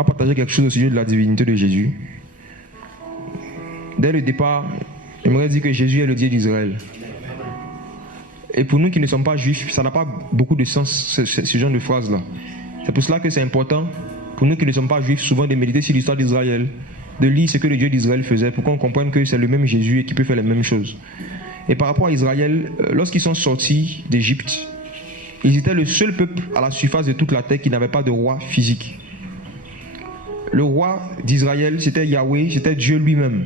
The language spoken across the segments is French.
va partager quelque chose au sujet de la divinité de Jésus. Dès le départ, j'aimerais dire que Jésus est le Dieu d'Israël. Et pour nous qui ne sommes pas juifs, ça n'a pas beaucoup de sens, ce genre de phrase-là. C'est pour cela que c'est important, pour nous qui ne sommes pas juifs, souvent de méditer sur l'histoire d'Israël, de lire ce que le Dieu d'Israël faisait, pour qu'on comprenne que c'est le même Jésus et qu'il peut faire les mêmes choses. Et par rapport à Israël, lorsqu'ils sont sortis d'Égypte, ils étaient le seul peuple à la surface de toute la terre qui n'avait pas de roi physique. Le roi d'Israël, c'était Yahweh, c'était Dieu lui-même.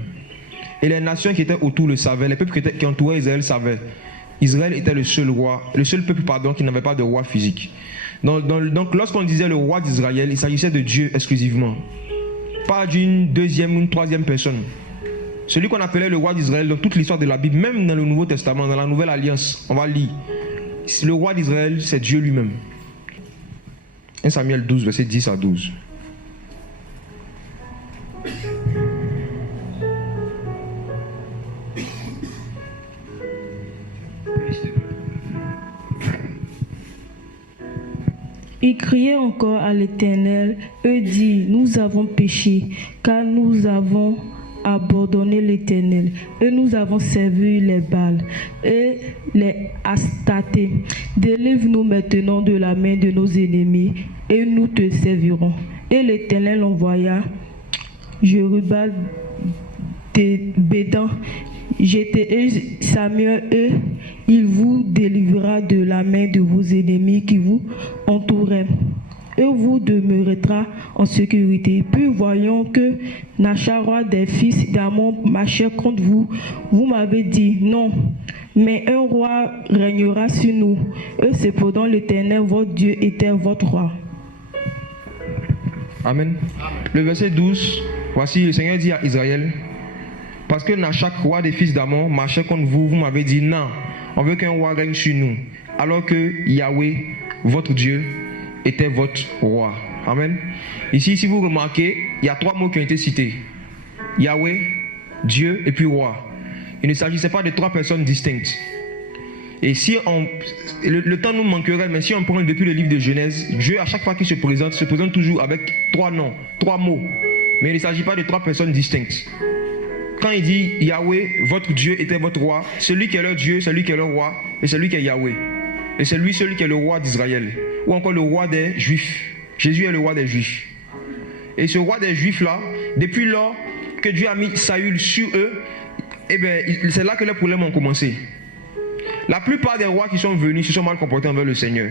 Et les nations qui étaient autour le savaient, les peuples qui entouraient Israël savaient. Israël était le seul peuple qui n'avait pas de roi physique. Donc lorsqu'on disait le roi d'Israël, il s'agissait de Dieu exclusivement. Pas d'une deuxième ou une troisième personne. Celui qu'on appelait le roi d'Israël dans toute l'histoire de la Bible, même dans le Nouveau Testament, dans la Nouvelle Alliance, on va lire. Le roi d'Israël, c'est Dieu lui-même. 1 Samuel 12, verset 10 à 12. Ils criaient encore à l'Éternel, eux dit, nous avons péché, car nous avons abandonné l'Éternel, et nous avons servi les Baals et les Astartés. Délivre-nous maintenant de la main de nos ennemis, et nous te servirons. Et l'Éternel envoya Jérubbaal des Bédan, j'étais Samuel, et il vous délivrera de la main de vos ennemis qui vous entouraient, et vous demeurera en sécurité. Puis voyons que Nacha, roi des fils d'Ammon, marchait contre vous. Vous m'avez dit non, mais un roi régnera sur nous. Et cependant l'Éternel, votre Dieu, était votre roi. Amen. Le verset 12, voici le Seigneur dit à Israël, parce que Nachak, roi des fils d'Ammon, marchait contre vous, vous m'avez dit non, on veut qu'un roi règne sur nous, alors que Yahweh, votre Dieu, était votre roi. Amen. Ici, si vous remarquez, il y a 3 mots qui ont été cités. Yahweh, Dieu et puis roi. Il ne s'agissait pas de 3 personnes distinctes. Et si le temps nous manquerait, mais si on prend depuis le livre de Genèse, Dieu, à chaque fois qu'il se présente toujours avec 3 noms, 3 mots. Mais il ne s'agit pas de 3 personnes distinctes. Quand il dit Yahweh, votre Dieu était votre roi, celui qui est leur Dieu, celui qui est leur roi, et celui qui est Yahweh. Et c'est lui, celui qui est le roi d'Israël. Ou encore le roi des Juifs. Jésus est le roi des Juifs. Et ce roi des Juifs là, depuis lors que Dieu a mis Saül sur eux, eh bien, c'est là que les problèmes ont commencé. La plupart des rois qui sont venus se sont mal comportés envers le Seigneur.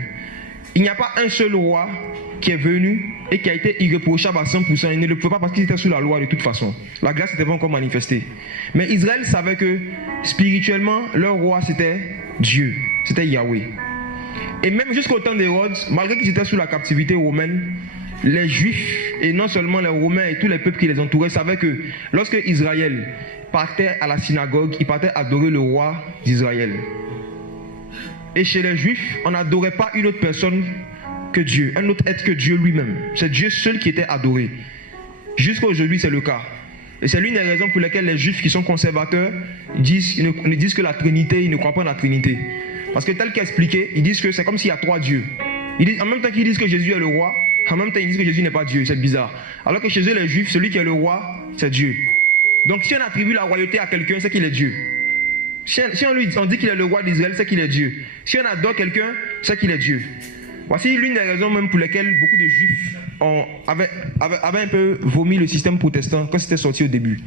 Il n'y a pas un seul roi qui est venu et qui a été irréprochable à 100%. Il ne le pouvait pas parce qu'il était sous la loi de toute façon. La grâce n'était pas encore manifestée. Mais Israël savait que spirituellement, leur roi c'était Dieu, c'était Yahweh. Et même jusqu'au temps d'Hérode, malgré qu'ils étaient sous la captivité romaine, les Juifs, et non seulement les Romains et tous les peuples qui les entouraient, savaient que lorsque Israël partait à la synagogue, il partait adorer le roi d'Israël. Et chez les Juifs, on n'adorait pas une autre personne que Dieu, un autre être que Dieu lui-même. C'est Dieu seul qui était adoré. Jusqu'à aujourd'hui, c'est le cas. Et c'est l'une des raisons pour lesquelles les Juifs qui sont conservateurs disent que la Trinité, ils ne croient pas en la Trinité. Parce que tel qu'expliqué, ils disent que c'est comme s'il y a 3 dieux. En même temps qu'ils disent que Jésus est le roi, en même temps ils disent que Jésus n'est pas Dieu. C'est bizarre. Alors que chez eux, les Juifs, celui qui est le roi, c'est Dieu. Donc si on attribue la royauté à quelqu'un, c'est qu'il est Dieu. Si on dit qu'il est le roi d'Israël, c'est qu'il est Dieu. Si on adore quelqu'un, c'est qu'il est Dieu. Voici l'une des raisons même pour lesquelles beaucoup de Juifs avaient un peu vomi le système protestant quand c'était sorti au début.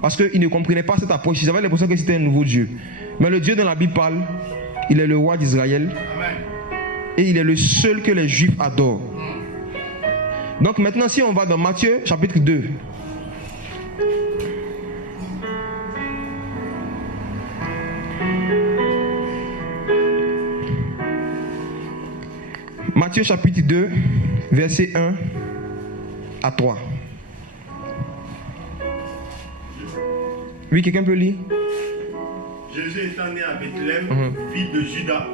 Parce qu'ils ne comprenaient pas cette approche. Ils avaient l'impression que c'était un nouveau Dieu. Mais le Dieu dont la Bible parle, il est le roi d'Israël. Et il est le seul que les Juifs adorent. Donc maintenant, si on va dans Matthieu chapitre 2. Matthieu chapitre 2, verset 1 à 3. Oui, quelqu'un peut lire? Jésus étant né à Bethléem, ville de Juda,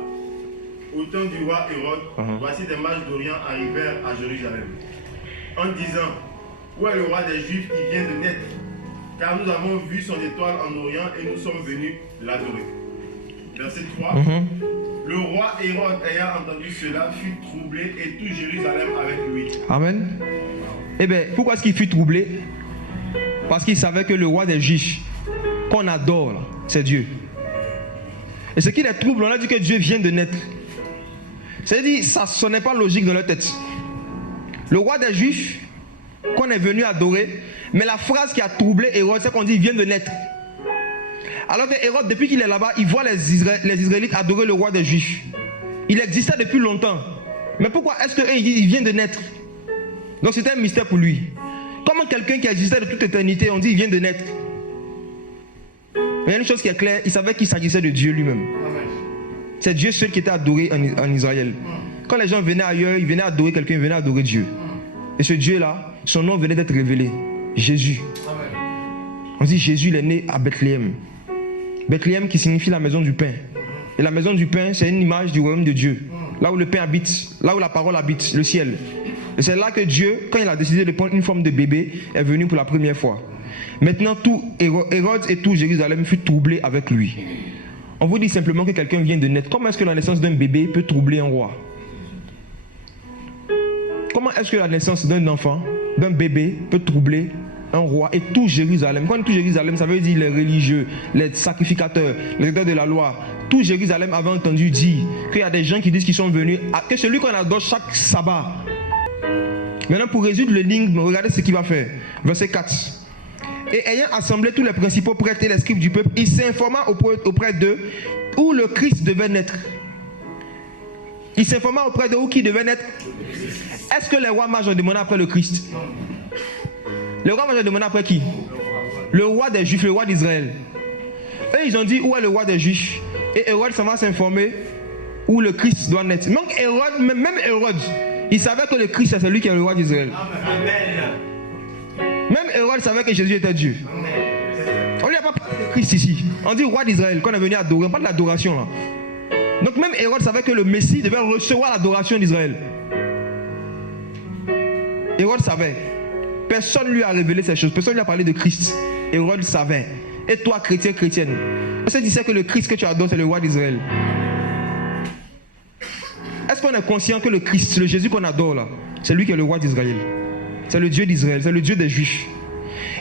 au temps du roi Hérode, voici des mages d'Orient arrivèrent à Jérusalem, en disant, où est le roi des Juifs qui vient de naître? Car nous avons vu son étoile en Orient et nous sommes venus l'adorer. Verset 3. Le roi Hérode, ayant entendu cela, fut troublé et tout Jérusalem avec lui. Amen. Eh bien, pourquoi est-ce qu'il fut troublé? Parce qu'il savait que le roi des Juifs, qu'on adore, c'est Dieu. Et ce qui les trouble, on a dit que Dieu vient de naître. C'est-à-dire, ça ne sonnait pas logique dans leur tête. Le roi des Juifs, qu'on est venu adorer, mais la phrase qui a troublé Hérode, c'est qu'on dit il vient de naître. Alors que Hérode, depuis qu'il est là-bas, il voit les Israélites adorer le roi des Juifs. Il existait depuis longtemps. Mais pourquoi est-ce qu'eux, ils disent il vient de naître? Donc c'était un mystère pour lui. Comment quelqu'un qui existait de toute éternité, on dit il vient de naître? Mais il y a une chose qui est claire, il savait qu'il s'agissait de Dieu lui-même. C'est Dieu seul qui était adoré en Israël. Quand les gens venaient ailleurs, ils venaient adorer quelqu'un, ils venaient adorer Dieu. Et ce Dieu-là, son nom venait d'être révélé. Jésus. On dit Jésus, il est né à Bethléem. Bethléem qui signifie la maison du pain. Et la maison du pain, c'est une image du royaume de Dieu. Là où le pain habite, là où la parole habite, le ciel. Et c'est là que Dieu, quand il a décidé de prendre une forme de bébé, est venu pour la première fois. Maintenant, tout Hérode et tout Jérusalem fut troublé avec lui. On vous dit simplement que quelqu'un vient de naître. Comment est-ce que la naissance d'un bébé peut troubler un roi? Comment est-ce que la naissance d'un enfant, d'un bébé, peut troubler un roi et tout Jérusalem? Quand on dit tout Jérusalem, ça veut dire les religieux, les sacrificateurs, les auteurs de la loi. Tout Jérusalem avait entendu dire qu'il y a des gens qui disent qu'ils sont venus, que celui qu'on adore chaque sabbat. Maintenant, pour résoudre l'énigme, regardez ce qu'il va faire. Verset 4. Et ayant assemblé tous les principaux prêtres et les scribes du peuple, il s'informa auprès d'eux où le Christ devait naître. Il s'informa auprès d'eux où qui devait naître. Est-ce que les rois mages ont demandé après le Christ? Les rois mages ont demandé après qui? Le roi des Juifs, le roi d'Israël. Eux, ils ont dit où est le roi des Juifs? Et Hérode s'en va s'informer où le Christ doit naître. Donc même Hérode, il savait que le Christ, c'est lui qui est le roi d'Israël. Même Hérode savait que Jésus était Dieu. On ne lui a pas parlé de Christ ici. On dit roi d'Israël, qu'on est venu adorer. On parle de l'adoration là. Donc même Hérode savait que le Messie devait recevoir l'adoration d'Israël. Hérode savait. Personne ne lui a révélé ces choses. Personne ne lui a parlé de Christ. Hérode savait. Et toi, chrétien, chrétienne, est-ce que tu sais que le Christ que tu adores, c'est le roi d'Israël? Est-ce qu'on est conscient que le Christ, le Jésus qu'on adore là, c'est lui qui est le roi d'Israël? C'est le Dieu d'Israël, c'est le Dieu des Juifs.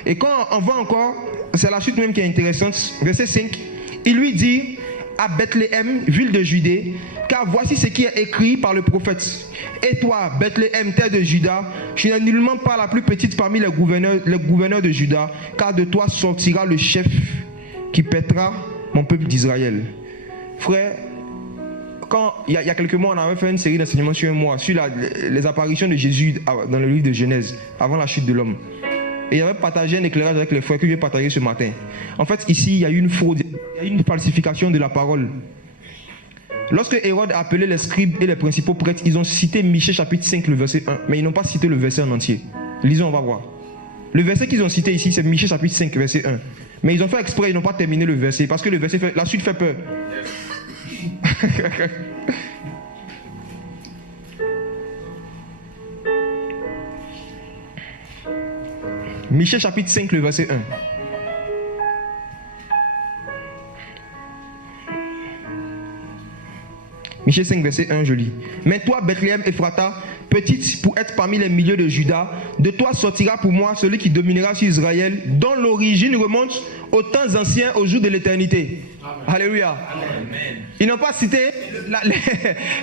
Et quand on va encore, c'est la suite même qui est intéressante, verset 5, il lui dit à Bethléem, ville de Judée, car voici ce qui est écrit par le prophète. Et toi, Bethléem, terre de Juda, tu n'es nullement pas la plus petite parmi les gouverneurs de Juda, car de toi sortira le chef qui paîtra mon peuple d'Israël. Frère, quand il y a quelques mois, on avait fait une série d'enseignements sur un mois, sur les apparitions de Jésus dans le livre de Genèse, avant la chute de l'homme. Et il avait partagé un éclairage avec les frères que je vais partager ce matin. En fait, ici, il y a eu une fraude, il y a eu une falsification de la parole. Lorsque Hérode a appelé les scribes et les principaux prêtres, ils ont cité Michée chapitre 5, le verset 1, mais ils n'ont pas cité le verset en entier. Lisons, on va voir. Le verset qu'ils ont cité ici, c'est Michée chapitre 5, verset 1. Mais ils ont fait exprès, ils n'ont pas terminé le verset, parce que le verset la suite fait peur. Michée chapitre 5, le verset 1. Michée 5, verset 1, je lis. Mais toi, Bethléem Ephrata, petite pour être parmi les milieux de Juda, de toi sortira pour moi celui qui dominera sur Israël, dont l'origine remonte aux temps anciens, aux jours de l'éternité. Alléluia. Amen. Ils n'ont pas cité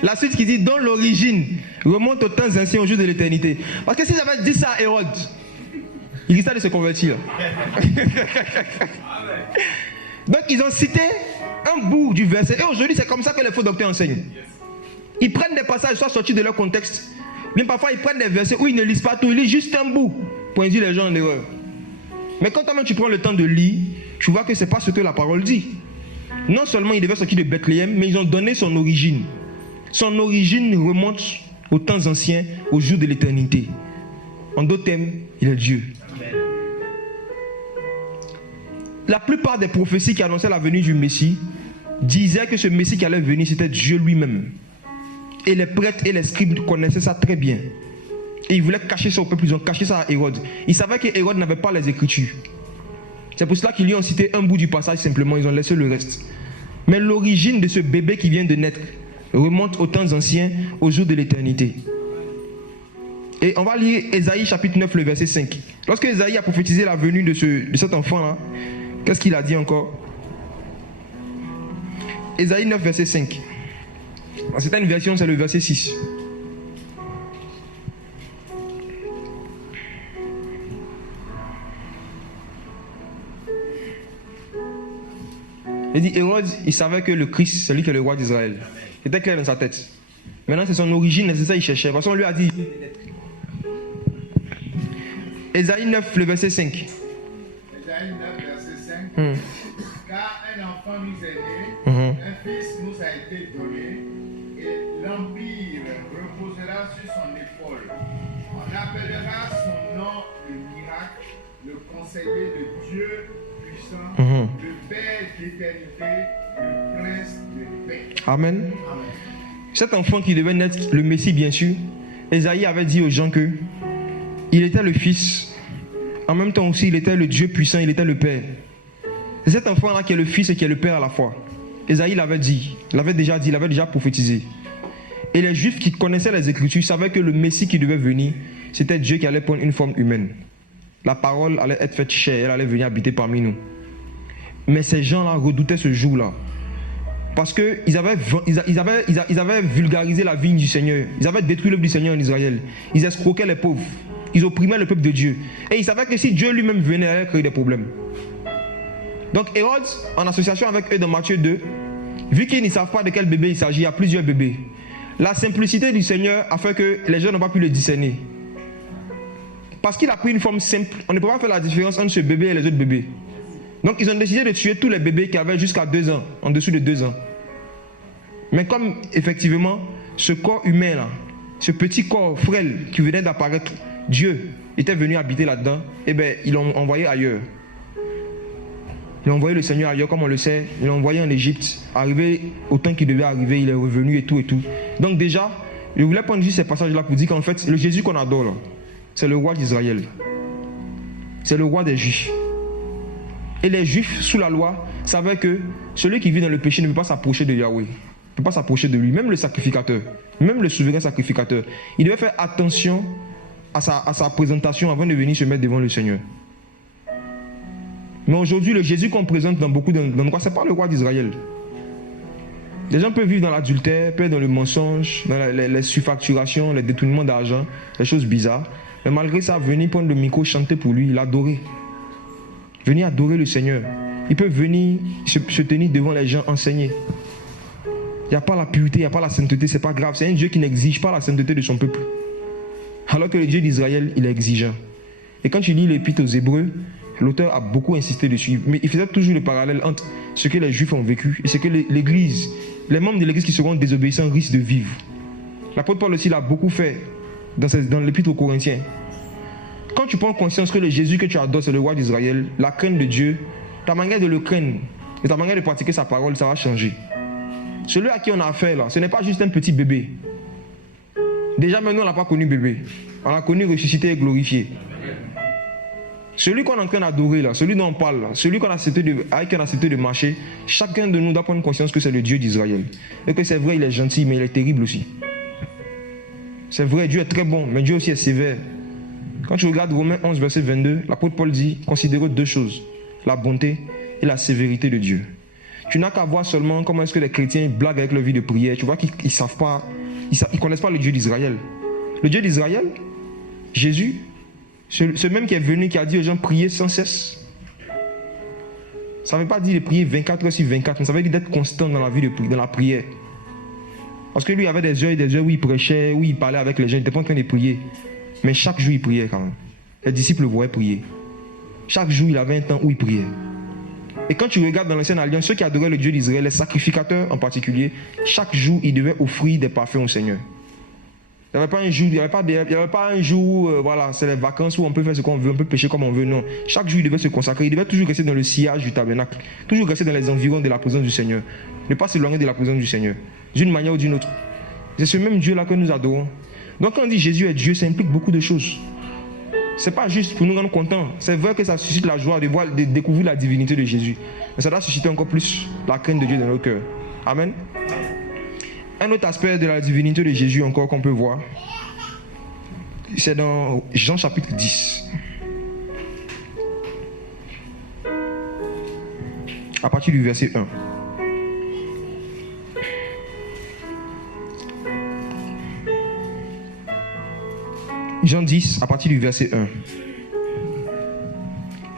la suite qui dit dont l'origine remonte aux temps anciens, aux jours de l'éternité. Parce que s'ils avaient dit ça à Hérode, il risquait de se convertir. Donc ils ont cité un bout du verset. Et aujourd'hui, c'est comme ça que les faux docteurs enseignent. Ils prennent des passages, soit sortis de leur contexte. Bien parfois, ils prennent des versets où ils ne lisent pas tout. Ils lisent juste un bout pour induire les gens en erreur. Mais quand toi-même tu prends le temps de lire, tu vois que ce n'est pas ce que la parole dit. Non seulement il devait sortir de Bethléem, mais ils ont donné son origine. Son origine remonte aux temps anciens, aux jours de l'éternité. En d'autres termes, il est Dieu. La plupart des prophéties qui annonçaient la venue du Messie disaient que ce Messie qui allait venir, c'était Dieu lui-même. Et les prêtres et les scribes connaissaient ça très bien. Et ils voulaient cacher ça au peuple, ils ont caché ça à Hérode. Ils savaient que Hérode n'avait pas les Écritures. C'est pour cela qu'ils lui ont cité un bout du passage simplement, ils ont laissé le reste. Mais l'origine de ce bébé qui vient de naître remonte aux temps anciens, aux jours de l'éternité. Et on va lire Ésaïe chapitre 9, le verset 5. Lorsque Ésaïe a prophétisé la venue de cet enfant-là, qu'est-ce qu'il a dit encore? Ésaïe 9, verset 5. Dans certaines versions, c'est le verset 6. Il dit, Hérode, il savait que le Christ, c'est lui qui est le roi d'Israël. C'était clair dans sa tête. Maintenant, c'est son origine, c'est ça qu'il cherchait. De toute façon, on lui a dit. Ésaïe 9, le verset 5. Ésaïe 9, verset 5. Car un enfant nous est né, un fils nous a été donné, et l'empire reposera sur son épaule. On appellera son nom le miracle, le conseiller de Dieu puissant, le Père d'éternité, le prince de paix. Amen. Amen. Cet enfant qui devait naître, le Messie bien sûr, Ésaïe avait dit aux gens que il était le Fils, en même temps aussi il était le Dieu puissant, il était le Père. C'est cet enfant-là qui est le Fils et qui est le Père à la fois. Ésaïe l'avait dit, l'avait déjà prophétisé. Et les Juifs qui connaissaient les Écritures savaient que le Messie qui devait venir, c'était Dieu qui allait prendre une forme humaine. La parole allait être faite chair, elle allait venir habiter parmi nous. Mais ces gens-là redoutaient ce jour-là. Parce qu'ils avaient vulgarisé la vigne du Seigneur. Ils avaient détruit l'œuvre du Seigneur en Israël. Ils escroquaient les pauvres. Ils opprimaient le peuple de Dieu. Et ils savaient que si Dieu lui-même venait, il allait créer des problèmes. Donc Hérode, en association avec eux dans Matthieu 2, vu qu'ils ne savent pas de quel bébé il s'agit, il y a plusieurs bébés. La simplicité du Seigneur a fait que les gens n'ont pas pu le discerner. Parce qu'il a pris une forme simple, on ne peut pas faire la différence entre ce bébé et les autres bébés. Donc ils ont décidé de tuer tous les bébés qui avaient jusqu'à 2 ans, en dessous de 2 ans. Mais comme effectivement, ce corps humain là, ce petit corps frêle qui venait d'apparaître, Dieu était venu habiter là-dedans, et bien ils l'ont envoyé ailleurs. Ils ont envoyé le Seigneur ailleurs, comme on le sait. Ils l'ont envoyé en Égypte. Arrivé au temps qu'il devait arriver, il est revenu et tout et tout. Donc déjà, je voulais prendre juste ces passages-là pour dire qu'en fait, le Jésus qu'on adore là, c'est le roi d'Israël. C'est le roi des Juifs. Et les Juifs, sous la loi, savaient que celui qui vit dans le péché ne peut pas s'approcher de Yahweh. Ne peut pas s'approcher de lui. Même le sacrificateur, même le souverain sacrificateur, il devait faire attention à sa présentation avant de venir se mettre devant le Seigneur. Mais aujourd'hui, le Jésus qu'on présente dans beaucoup d'endroits, ce n'est pas le roi d'Israël. Les gens peuvent vivre dans l'adultère, peuvent être dans le mensonge, dans les surfacturations, les détournements d'argent, les choses bizarres. Mais malgré ça, venir prendre le micro, chanter pour lui, l'adorer. Venir adorer le Seigneur. Il peut venir se tenir devant les gens, enseigner. Il n'y a pas la pureté, il n'y a pas la sainteté, ce n'est pas grave. C'est un Dieu qui n'exige pas la sainteté de son peuple. Alors que le Dieu d'Israël, il est exigeant. Et quand tu lis l'épître aux Hébreux, l'auteur a beaucoup insisté dessus. Mais il faisait toujours le parallèle entre ce que les Juifs ont vécu et ce que l'Église, les membres de l'Église qui seront désobéissants risquent de vivre. L'apôtre Paul aussi l'a beaucoup fait dans l'épître aux Corinthiens. Quand tu prends conscience que le Jésus que tu adores, c'est le roi d'Israël, la crainte de Dieu, ta manière de le craindre et ta manière de pratiquer sa parole, ça va changer. Celui à qui on a affaire là, ce n'est pas juste un petit bébé. Déjà maintenant, on n'a pas connu bébé. On l'a connu ressuscité et glorifié. Celui qu'on est en train d'adorer là, celui dont on parle là, celui avec qui on a accepté de marcher, chacun de nous doit prendre conscience que c'est le Dieu d'Israël. Et que c'est vrai, il est gentil, mais il est terrible aussi. C'est vrai, Dieu est très bon, mais Dieu aussi est sévère. Quand tu regardes Romains 11, verset 22, l'apôtre Paul dit, considérez 2 choses, la bonté et la sévérité de Dieu. Tu n'as qu'à voir seulement comment est-ce que les chrétiens blaguent avec leur vie de prière. Tu vois qu'ils ne savent pas, ils ne connaissent pas le Dieu d'Israël. Le Dieu d'Israël, Jésus, ce même qui est venu, qui a dit aux gens, priez sans cesse. Ça ne veut pas dire de prier 24 heures sur 24, mais ça veut dire d'être constant dans la vie dans la prière. Parce que lui, il avait des heures où il prêchait, où il parlait avec les gens, il n'était pas en train de prier. Mais chaque jour, il priait quand même. Les disciples le voyaient prier. Chaque jour, il avait un temps où il priait. Et quand tu regardes dans l'Ancienne Alliance, ceux qui adoraient le Dieu d'Israël, les sacrificateurs en particulier, chaque jour, ils devaient offrir des parfums au Seigneur. Il n'y avait pas un jour, voilà, c'est les vacances où on peut faire ce qu'on veut, on peut pécher comme on veut, non. Chaque jour, il devait se consacrer, il devait toujours rester dans le sillage du tabernacle, toujours rester dans les environs de la présence du Seigneur. Ne pas s'éloigner de la présence du Seigneur, d'une manière ou d'une autre. C'est ce même Dieu-là que nous adorons. Donc quand on dit Jésus est Dieu, ça implique beaucoup de choses. Ce n'est pas juste pour nous rendre contents. C'est vrai que ça suscite la joie de découvrir la divinité de Jésus. Mais ça doit susciter encore plus la crainte de Dieu dans nos cœurs. Amen. Un autre aspect de la divinité de Jésus encore qu'on peut voir, c'est dans Jean chapitre 10. À partir du verset 1. Jean 10, à partir du verset 1.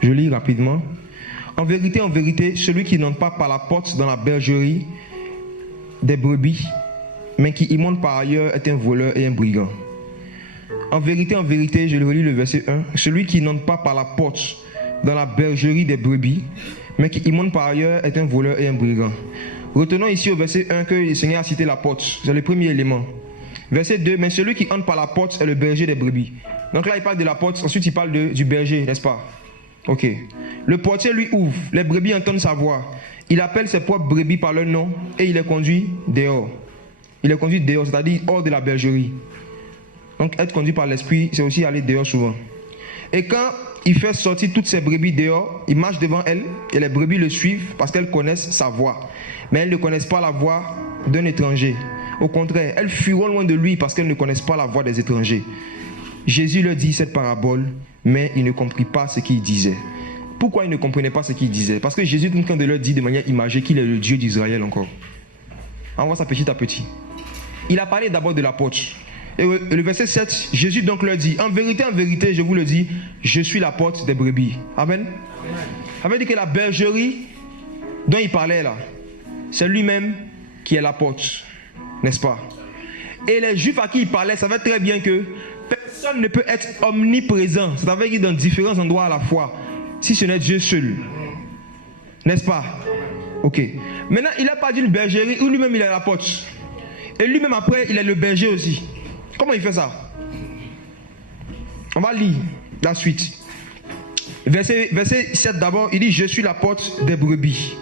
Je lis rapidement. En vérité, celui qui n'entre pas par la porte dans la bergerie des brebis, mais qui y monte par ailleurs est un voleur et un brigand. En vérité, je relis le verset 1. Celui qui n'entre pas par la porte dans la bergerie des brebis, mais qui y monte par ailleurs est un voleur et un brigand. Retenons ici au verset 1 que le Seigneur a cité la porte. C'est le premier élément. Verset 2, mais celui qui entre par la porte est le berger des brebis. Donc là, il parle de la porte, ensuite il parle du berger, n'est-ce pas? Ok. Le portier lui ouvre, les brebis entendent sa voix. Il appelle ses propres brebis par leur nom et il les conduit dehors. Il les conduit dehors, c'est-à-dire hors de la bergerie. Donc être conduit par l'esprit, c'est aussi aller dehors souvent. Et quand il fait sortir toutes ses brebis dehors, il marche devant elles et les brebis le suivent parce qu'elles connaissent sa voix. Mais elles ne connaissent pas la voix d'un étranger. Au contraire, elles fuiront loin de lui parce qu'elles ne connaissent pas la voix des étrangers. Jésus leur dit cette parabole, mais il ne comprit pas ce qu'il disait. Pourquoi il ne comprenait pas ce qu'il disait? Parce que Jésus est en train de leur dire de manière imagée qu'il est le Dieu d'Israël encore. On voit ça petit à petit. Il a parlé d'abord de la porte. Et le verset 7, Jésus donc leur dit, en vérité, je vous le dis, je suis la porte des brebis. Amen. Ça veut dire que la bergerie dont il parlait là, c'est lui-même qui est la porte. N'est-ce pas? Et les Juifs à qui il parlait savaient très bien que personne ne peut être omniprésent, c'est-à-dire dans différents endroits à la fois, si ce n'est Dieu seul. N'est-ce pas? Ok. Maintenant, il n'a pas dit une bergerie où lui-même il est la porte. Et lui-même après, il est le berger aussi. Comment il fait ça? On va lire la suite. Verset 7 d'abord, il dit, je suis la porte des brebis.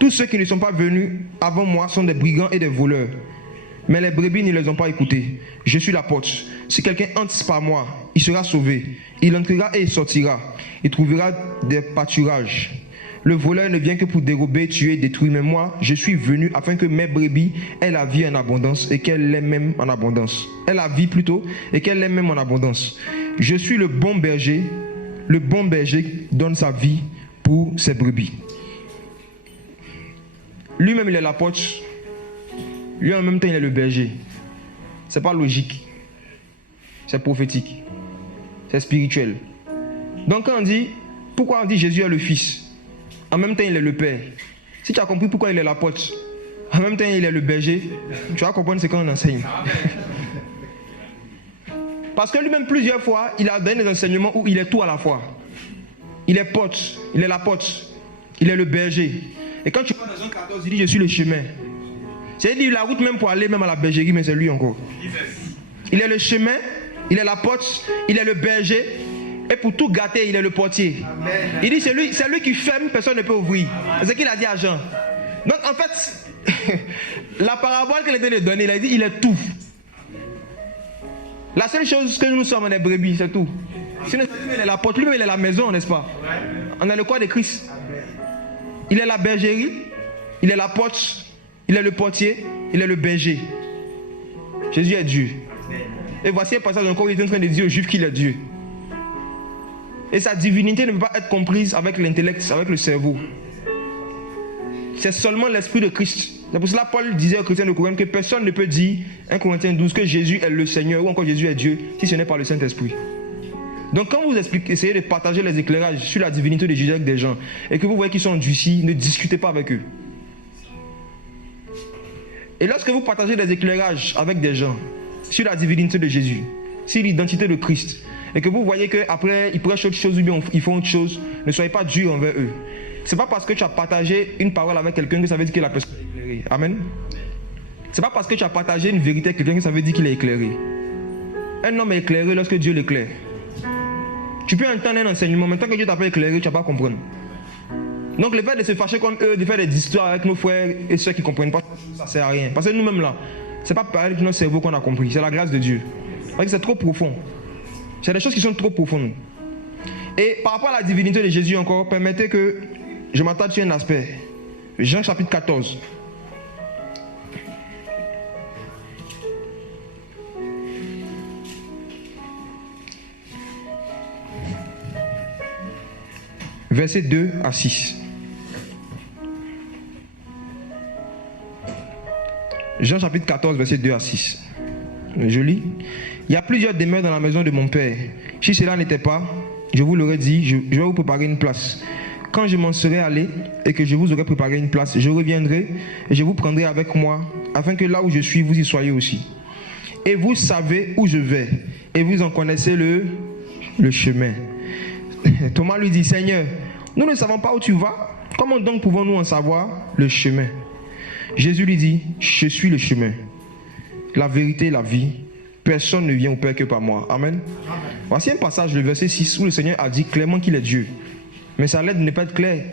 Tous ceux qui ne sont pas venus avant moi sont des brigands et des voleurs. Mais les brebis ne les ont pas écoutés. Je suis la porte. Si quelqu'un entre par moi, il sera sauvé. Il entrera et il sortira. Il trouvera des pâturages. Le voleur ne vient que pour dérober, tuer, détruire. Mais moi, je suis venu afin que mes brebis aient la vie en abondance et qu'elles l'aient même en abondance. Aient la vie plutôt et qu'elles l'aient même en abondance. Je suis le bon berger. Le bon berger donne sa vie pour ses brebis. Lui-même, il est la porte. Lui, en même temps, il est le berger. C'est pas logique. C'est prophétique. C'est spirituel. Donc, quand on dit, pourquoi on dit Jésus est le Fils? En même temps, il est le Père. Si tu as compris pourquoi il est la porte, en même temps, il est le berger, tu vas comprendre ce qu'on enseigne. Parce que lui-même, plusieurs fois, il a donné des enseignements où il est tout à la fois. Il est porte, il est la porte, il est le berger. Et quand tu vois dans Jean 14, il dit, je suis le chemin. C'est-à-dire la route même pour aller même à la bergerie, mais c'est lui encore. Il est le chemin, il est la porte, il est le berger. Et pour tout gâter, il est le portier. Amen. Il dit, c'est lui qui ferme, personne ne peut ouvrir. C'est ce qu'il a dit à Jean. Donc en fait, la parabole qu'il était de donner, il a dit, il est tout. La seule chose que nous sommes, on est brebis, c'est tout. Sinon, il est la porte, lui-même il est la maison, n'est-ce pas? On a le corps de Christ. Il est la bergerie, il est la porte, il est le portier, il est le berger. Jésus est Dieu. Et voici un passage encore où il est en train de dire aux Juifs qu'il est Dieu. Et sa divinité ne peut pas être comprise avec l'intellect, avec le cerveau. C'est seulement l'esprit de Christ. C'est pour cela que Paul disait aux chrétiens de Corinthe que personne ne peut dire, 1 Corinthiens 12, que Jésus est le Seigneur ou encore Jésus est Dieu, si ce n'est par le Saint-Esprit. Donc quand vous essayez de partager les éclairages sur la divinité de Jésus avec des gens, et que vous voyez qu'ils sont endurcis, ne discutez pas avec eux. Et lorsque vous partagez des éclairages avec des gens sur la divinité de Jésus, sur l'identité de Christ, et que vous voyez qu'après ils prêchent autre chose ou bien ils font autre chose, ne soyez pas durs envers eux. Ce n'est pas parce que tu as partagé une parole avec quelqu'un que ça veut dire que la personne est éclairée. Amen. Ce n'est pas parce que tu as partagé une vérité avec quelqu'un que ça veut dire qu'il est éclairé. Un homme est éclairé lorsque Dieu l'éclaire. Tu peux entendre un enseignement, mais tant que Dieu t'a pas éclairé, tu ne vas pas comprendre. Donc le fait de se fâcher contre eux, de faire des histoires avec nos frères et ceux qui ne comprennent pas, ça ne sert à rien. Parce que nous-mêmes là, ce n'est pas pareil que notre cerveau qu'on a compris, c'est la grâce de Dieu. Parce que c'est trop profond. C'est des choses qui sont trop profondes. Et par rapport à la divinité de Jésus encore, permettez que je m'attarde sur un aspect. Jean chapitre 14. versets 2 à 6. Jean chapitre 14, versets 2 à 6. Je lis. Il y a plusieurs demeures dans la maison de mon Père. Si cela n'était pas, je vous l'aurais dit, je vais vous préparer une place. Quand je m'en serai allé et que je vous aurai préparé une place, je reviendrai et je vous prendrai avec moi, afin que là où je suis, vous y soyez aussi. Et vous savez où je vais, et vous en connaissez le chemin. Thomas lui dit, Seigneur, nous ne savons pas où tu vas, comment donc pouvons-nous en savoir le chemin? Jésus lui dit, je suis le chemin, la vérité et la vie. Personne ne vient au Père que par moi. Amen. Amen. Voici un passage, le verset 6, où le Seigneur a dit clairement qu'il est Dieu. Mais ça l'aide de ne pas être clair.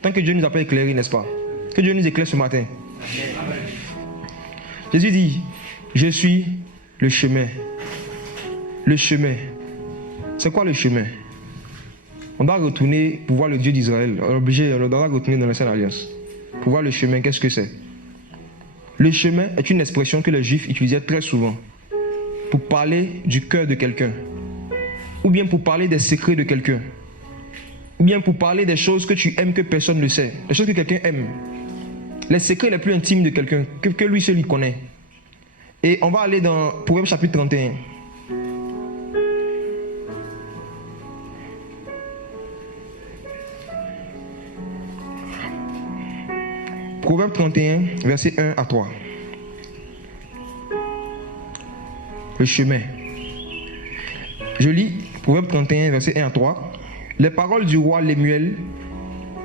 Tant que Dieu nous a pas éclairé, n'est-ce pas? Que Dieu nous éclaire ce matin. Amen. Jésus dit, je suis le chemin. Le chemin. C'est quoi le chemin? On doit retourner pour voir le Dieu d'Israël. On doit retourner dans l'Ancienne Alliance. Pour voir le chemin, qu'est-ce que c'est? Le chemin est une expression que les Juifs utilisaient très souvent pour parler du cœur de quelqu'un, ou bien pour parler des secrets de quelqu'un, ou bien pour parler des choses que tu aimes que personne ne sait, des choses que quelqu'un aime, les secrets les plus intimes de quelqu'un, que lui seul il connaît. Et on va aller dans Proverbe chapitre 31. Proverbe 31, versets 1 à 3. Le chemin. Je lis Proverbe 31, versets 1 à 3. Les paroles du roi Lémuel,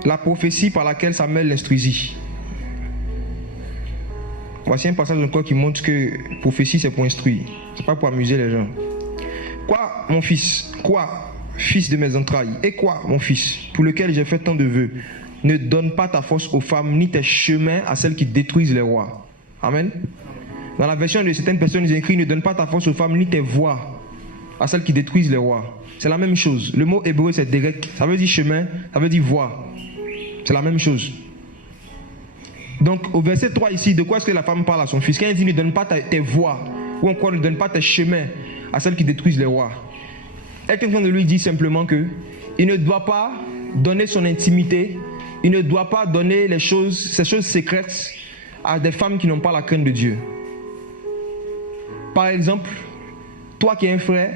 la prophétie par laquelle Samuel l'instruisit. Voici un passage encore qui montre que prophétie c'est pour instruire, c'est pas pour amuser les gens. Quoi, mon fils? Quoi, fils de mes entrailles? Et quoi, mon fils, pour lequel j'ai fait tant de vœux? Ne donne pas ta force aux femmes, ni tes chemins à celles qui détruisent les rois. Amen. Dans la version de certaines personnes, ils écrivent, ne donne pas ta force aux femmes, ni tes voies à celles qui détruisent les rois. C'est la même chose. Le mot hébreu, c'est derek. Ça veut dire chemin, ça veut dire voie. C'est la même chose. Donc, au verset 3 ici, de quoi est-ce que la femme parle à son fils? Quand elle dit, ne donne pas tes voies, ou encore ne donne pas tes chemins à celles qui détruisent les rois. Elle est en train de lui dire simplement que il ne doit pas donner son intimité, il ne doit pas donner ces choses secrètes à des femmes qui n'ont pas la crainte de Dieu. Par exemple, toi qui es un frère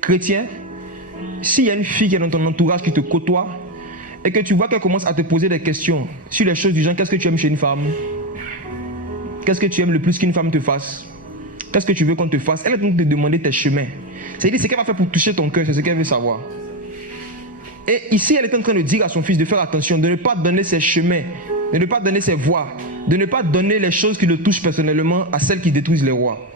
chrétien, s'il y a une fille qui est dans ton entourage qui te côtoie et que tu vois qu'elle commence à te poser des questions sur les choses du genre, qu'est-ce que tu aimes chez une femme? Qu'est-ce que tu aimes le plus qu'une femme te fasse? Qu'est-ce que tu veux qu'on te fasse? Elle est en train de te demander tes chemins. C'est-à-dire ce qu'elle va faire pour toucher ton cœur, c'est ce qu'elle veut savoir. Et ici, elle est en train de dire à son fils de faire attention, de ne pas donner ses chemins, de ne pas donner ses voies, de ne pas donner les choses qui le touchent personnellement à celles qui détruisent les rois.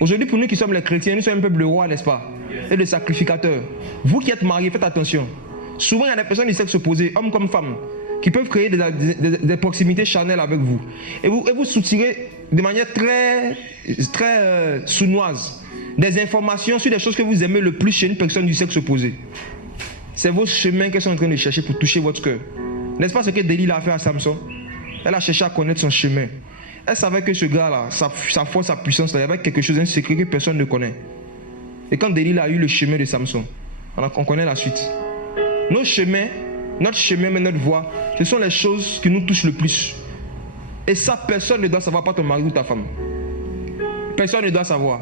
Aujourd'hui, pour nous qui sommes les chrétiens, nous sommes un peuple de rois, n'est-ce pas? Et de sacrificateurs. Vous qui êtes mariés, faites attention. Souvent, il y a des personnes du sexe opposé, hommes comme femmes, qui peuvent créer des proximités charnelles avec vous. Et vous soutirez de manière très sournoise des informations sur des choses que vous aimez le plus chez une personne du sexe opposé. C'est vos chemins qu'elles sont en train de chercher pour toucher votre cœur. N'est-ce pas ce que Delilah a fait à Samson? Elle a cherché à connaître son chemin. Elle savait que ce gars-là, sa force, sa puissance, il y avait quelque chose, un secret que personne ne connaît. Et quand Delilah a eu le chemin de Samson, on connaît la suite. Nos chemins, notre chemin, mais notre voie, ce sont les choses qui nous touchent le plus. Et ça, personne ne doit savoir, pas ton mari ou ta femme. Personne ne doit savoir.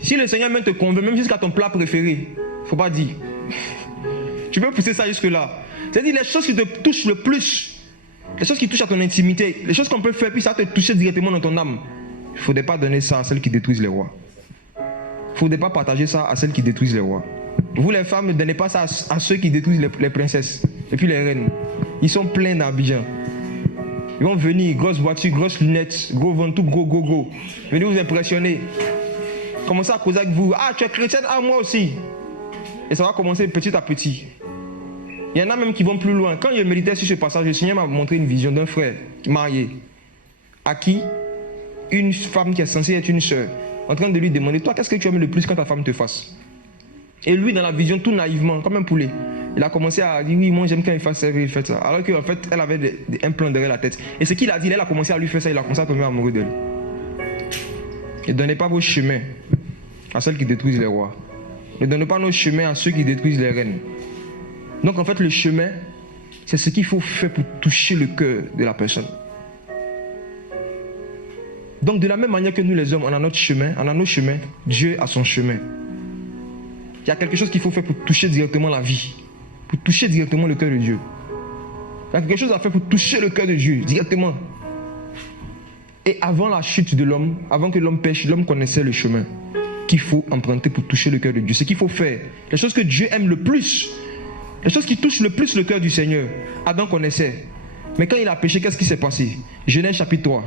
Si le Seigneur même te convainc, même jusqu'à ton plat préféré, il ne faut pas dire. Tu peux pousser ça jusque-là. C'est-à-dire les choses qui te touchent le plus, les choses qui touchent à ton intimité, les choses qu'on peut faire, puis ça te toucher directement dans ton âme. Il ne faudrait pas donner ça à celles qui détruisent les rois. Il ne faudrait pas partager ça à celles qui détruisent les rois. Vous les femmes, ne donnez pas ça à ceux qui détruisent les princesses et puis les reines. Ils sont pleins d'Abidjan. Ils vont venir, grosses voitures, grosses lunettes, gros ventre, tout gros. Venez vous impressionner. Commencez à causer avec vous. Ah, tu es chrétienne? Ah, moi aussi. Et ça va commencer petit à petit. Il y en a même qui vont plus loin. Quand je méditais sur ce passage, le Seigneur m'a montré une vision d'un frère marié à qui une femme qui est censée être une sœur, en train de lui demander, toi, qu'est-ce que tu aimes le plus quand ta femme te fasse? Et lui, dans la vision, tout naïvement, comme un poulet, il a commencé à dire, oui, moi j'aime quand il fait ça, il fait ça. Alors qu'en fait, elle avait un plan derrière la tête. Et ce qu'il a dit, elle a commencé à lui faire ça, il a commencé à tomber amoureux d'elle. Ne donnez pas vos chemins à celles qui détruisent les rois. Ne donnez pas nos chemins à ceux qui détruisent les reines. Donc en fait, le chemin, c'est ce qu'il faut faire pour toucher le cœur de la personne. Donc de la même manière que nous les hommes, on a notre chemin, on a nos chemins, Dieu a son chemin. Il y a quelque chose qu'il faut faire pour toucher directement la vie, pour toucher directement le cœur de Dieu. Il y a quelque chose à faire pour toucher le cœur de Dieu directement. Et avant la chute de l'homme, avant que l'homme pêche, l'homme connaissait le chemin qu'il faut emprunter pour toucher le cœur de Dieu. Ce qu'il faut faire, les choses que Dieu aime le plus, les choses qui touchent le plus le cœur du Seigneur, Adam connaissait. Mais quand il a péché, qu'est-ce qui s'est passé? Genèse chapitre 3.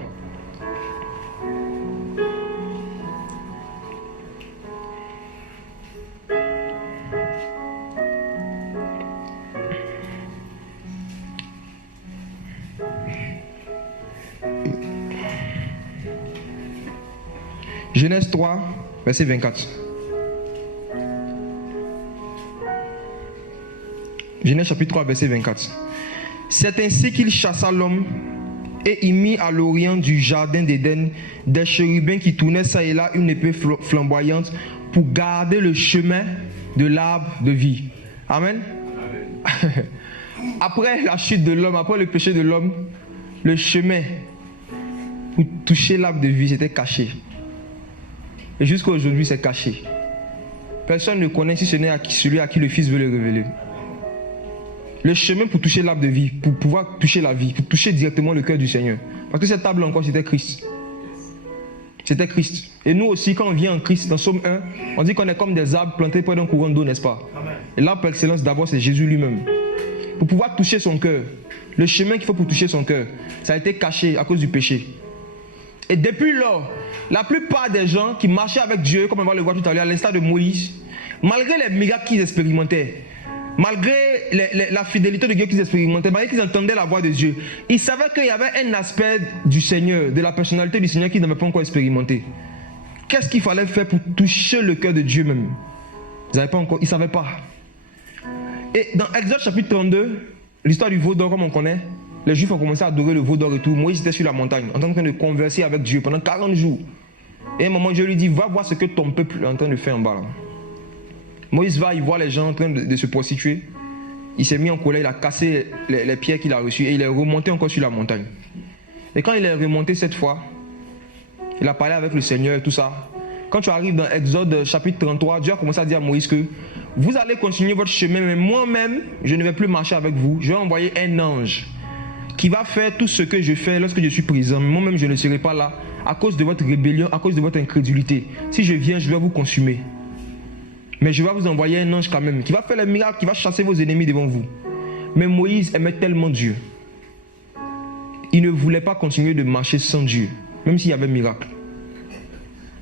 Genèse 3, verset 24. Genèse chapitre 3, verset 24. C'est ainsi qu'il chassa l'homme et y mit à l'orient du jardin d'Éden des chérubins qui tournaient ça et là une épée flamboyante pour garder le chemin de l'arbre de vie. Amen. Après la chute de l'homme, après le péché de l'homme, le chemin pour toucher l'arbre de vie c'était caché. Et jusqu'à aujourd'hui, c'est caché. Personne ne connaît si ce n'est celui à qui le Fils veut le révéler. Le chemin pour toucher l'arbre de vie, pour pouvoir toucher la vie, pour toucher directement le cœur du Seigneur. Parce que cette table encore, c'était Christ. C'était Christ. Et nous aussi, quand on vient en Christ, dans Somme 1, on dit qu'on est comme des arbres plantés près d'un courant d'eau, n'est-ce pas? Amen. Et l'arbre par excellence, d'abord, c'est Jésus lui-même. Pour pouvoir toucher son cœur, le chemin qu'il faut pour toucher son cœur, ça a été caché à cause du péché. Et depuis lors, la plupart des gens qui marchaient avec Dieu, comme on va le voir tout à l'heure, à l'instar de Moïse, malgré les miracles qu'ils expérimentaient, malgré la fidélité de Dieu qu'ils expérimentaient, malgré qu'ils entendaient la voix de Dieu, ils savaient qu'il y avait un aspect du Seigneur, de la personnalité du Seigneur qu'ils n'avaient pas encore expérimenté. Qu'est-ce qu'il fallait faire pour toucher le cœur de Dieu même? Ils ne savaient pas. Et dans Exode chapitre 32, l'histoire du veau d'or comme on connaît, les Juifs ont commencé à adorer le veau d'or et tout. Moïse était sur la montagne, en train de converser avec Dieu pendant 40 jours. Et à un moment, Dieu lui dit, va voir ce que ton peuple est en train de faire en bas là. Moïse va, il voit les gens en train de se prostituer. Il s'est mis en colère, il a cassé les pierres qu'il a reçues et il est remonté encore sur la montagne. Et quand il est remonté cette fois, il a parlé avec le Seigneur et tout ça. Quand tu arrives dans Exode chapitre 33, Dieu a commencé à dire à Moïse que vous allez continuer votre chemin, mais moi-même, je ne vais plus marcher avec vous. Je vais envoyer un ange qui va faire tout ce que je fais lorsque je suis présent. Moi-même, je ne serai pas là à cause de votre rébellion, à cause de votre incrédulité. Si je viens, je vais vous consumer. Mais je vais vous envoyer un ange quand même, qui va faire les miracles, qui va chasser vos ennemis devant vous. Mais Moïse aimait tellement Dieu. Il ne voulait pas continuer de marcher sans Dieu, même s'il y avait miracle.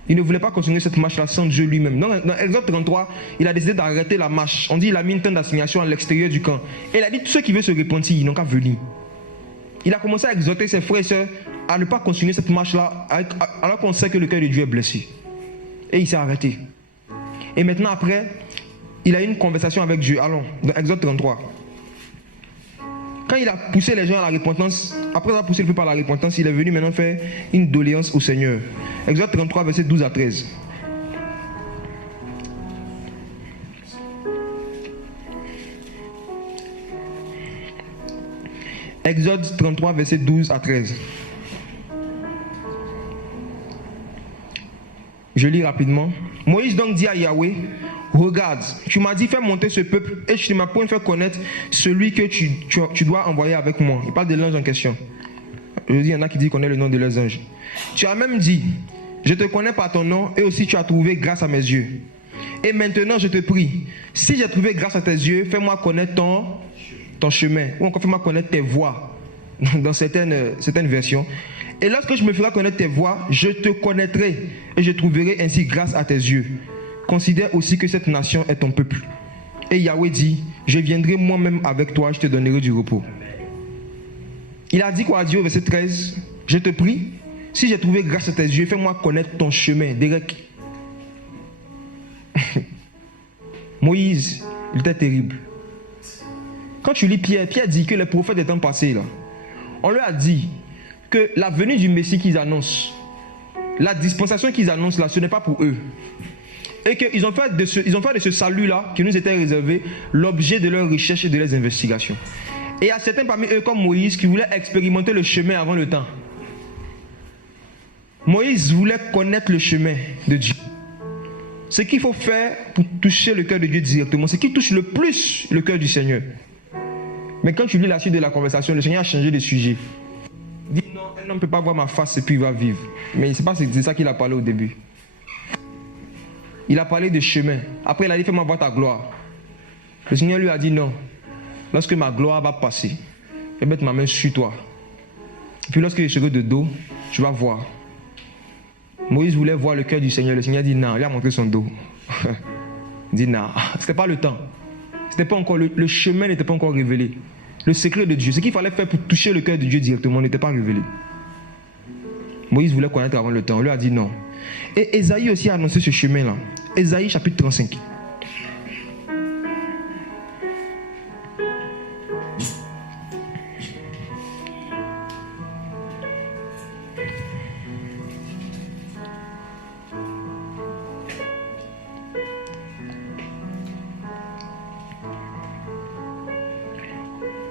Il ne voulait pas continuer cette marche-là sans Dieu lui-même. Dans Exode 33, il a décidé d'arrêter la marche. On dit qu'il a mis une tente d'assignation à l'extérieur du camp. Et il a dit, tous ceux qui veulent se repentir, ils n'ont qu'à venir. Il a commencé à exhorter ses frères et sœurs à ne pas continuer cette marche-là, alors qu'on sait que le cœur de Dieu est blessé. Et il s'est arrêté. Et maintenant, après, il a eu une conversation avec Dieu. Allons, dans Exode 33. Quand il a poussé les gens à la repentance, après avoir poussé le peuple à la repentance, il est venu maintenant faire une doléance au Seigneur. Exode 33, versets 12 à 13. Exode 33, versets 12 à 13. Je lis rapidement. Moïse donc dit à Yahweh, regarde, tu m'as dit fais monter ce peuple et tu ne m'as point fait connaître celui que tu dois envoyer avec moi. Il parle de l'ange en question. Je dis, il y en a qui disent qu'on est le nom de leurs anges. Tu as même dit, je te connais par ton nom et aussi tu as trouvé grâce à mes yeux. Et maintenant je te prie, si j'ai trouvé grâce à tes yeux, fais-moi connaître ton chemin, ou encore fais-moi connaître tes voies, dans certaines versions. Et lorsque je me ferai connaître tes voies, je te connaîtrai et je trouverai ainsi grâce à tes yeux. Considère aussi que cette nation est ton peuple. Et Yahweh dit, je viendrai moi-même avec toi, je te donnerai du repos. Il a dit quoi à Dieu au verset 13? Je te prie, si j'ai trouvé grâce à tes yeux, fais-moi connaître ton chemin. Derek. Moïse, il était terrible. Quand tu lis Pierre dit que les prophètes des temps passés, là, on leur a dit que la venue du Messie qu'ils annoncent, la dispensation qu'ils annoncent là, ce n'est pas pour eux. Et qu'ils ont fait de ce salut-là, qui nous était réservé, l'objet de leurs recherches et de leurs investigations. Et il y a certains parmi eux, comme Moïse, qui voulaient expérimenter le chemin avant le temps. Moïse voulait connaître le chemin de Dieu. Ce qu'il faut faire pour toucher le cœur de Dieu directement, c'est qu'il touche le plus le cœur du Seigneur. Mais quand tu lis la suite de la conversation, le Seigneur a changé de sujet. Il dit non, un homme ne peut pas voir ma face et puis il va vivre. Mais c'est pas c'est ça qu'il a parlé au début. Il a parlé de chemin. Après il a dit fais-moi voir ta gloire. Le Seigneur lui a dit non. Lorsque ma gloire va passer, je vais mettre ma main sur toi. Et puis lorsque je serai de dos, tu vas voir. Moïse voulait voir le cœur du Seigneur. Le Seigneur dit non, il a montré son dos. Il dit non, c'était pas le temps. C'était pas encore le chemin n'était pas encore révélé. Le secret de Dieu, ce qu'il fallait faire pour toucher le cœur de Dieu directement n'était pas révélé. Moïse voulait connaître avant le temps. On lui a dit non. Et Ésaïe aussi a annoncé ce chemin-là. Ésaïe chapitre 35.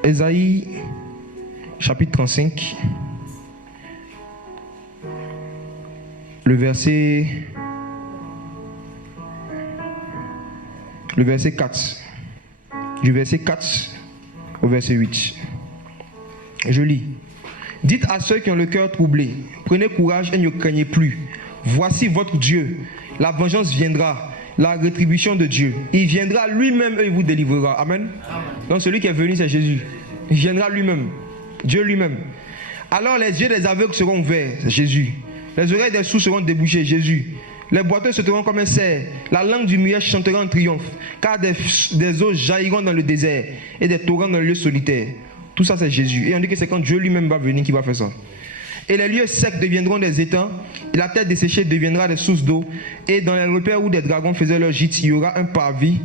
Ésaïe chapitre 35, le verset 4, du verset 4 au verset 8. Je lis. Dites à ceux qui ont le cœur troublé, prenez courage et ne craignez plus. Voici votre Dieu, la vengeance viendra, la rétribution de Dieu. Il viendra lui-même et il vous délivrera. Amen. Donc celui qui est venu, c'est Jésus. Il viendra lui-même. Dieu lui-même. Alors les yeux des aveugles seront ouverts. C'est Jésus. Les oreilles des sourds seront débouchées. Jésus. Les boiteux sauteront comme un cerf. La langue du muet chantera en triomphe. Car des eaux jailliront dans le désert et des torrents dans le lieu solitaire. Tout ça c'est Jésus. Et on dit que c'est quand Dieu lui-même va venir qu'il va faire ça. Et les lieux secs deviendront des étangs, et la terre desséchée deviendra des sources d'eau. Et dans les repères où des dragons faisaient leur gîte, il y aura un parvis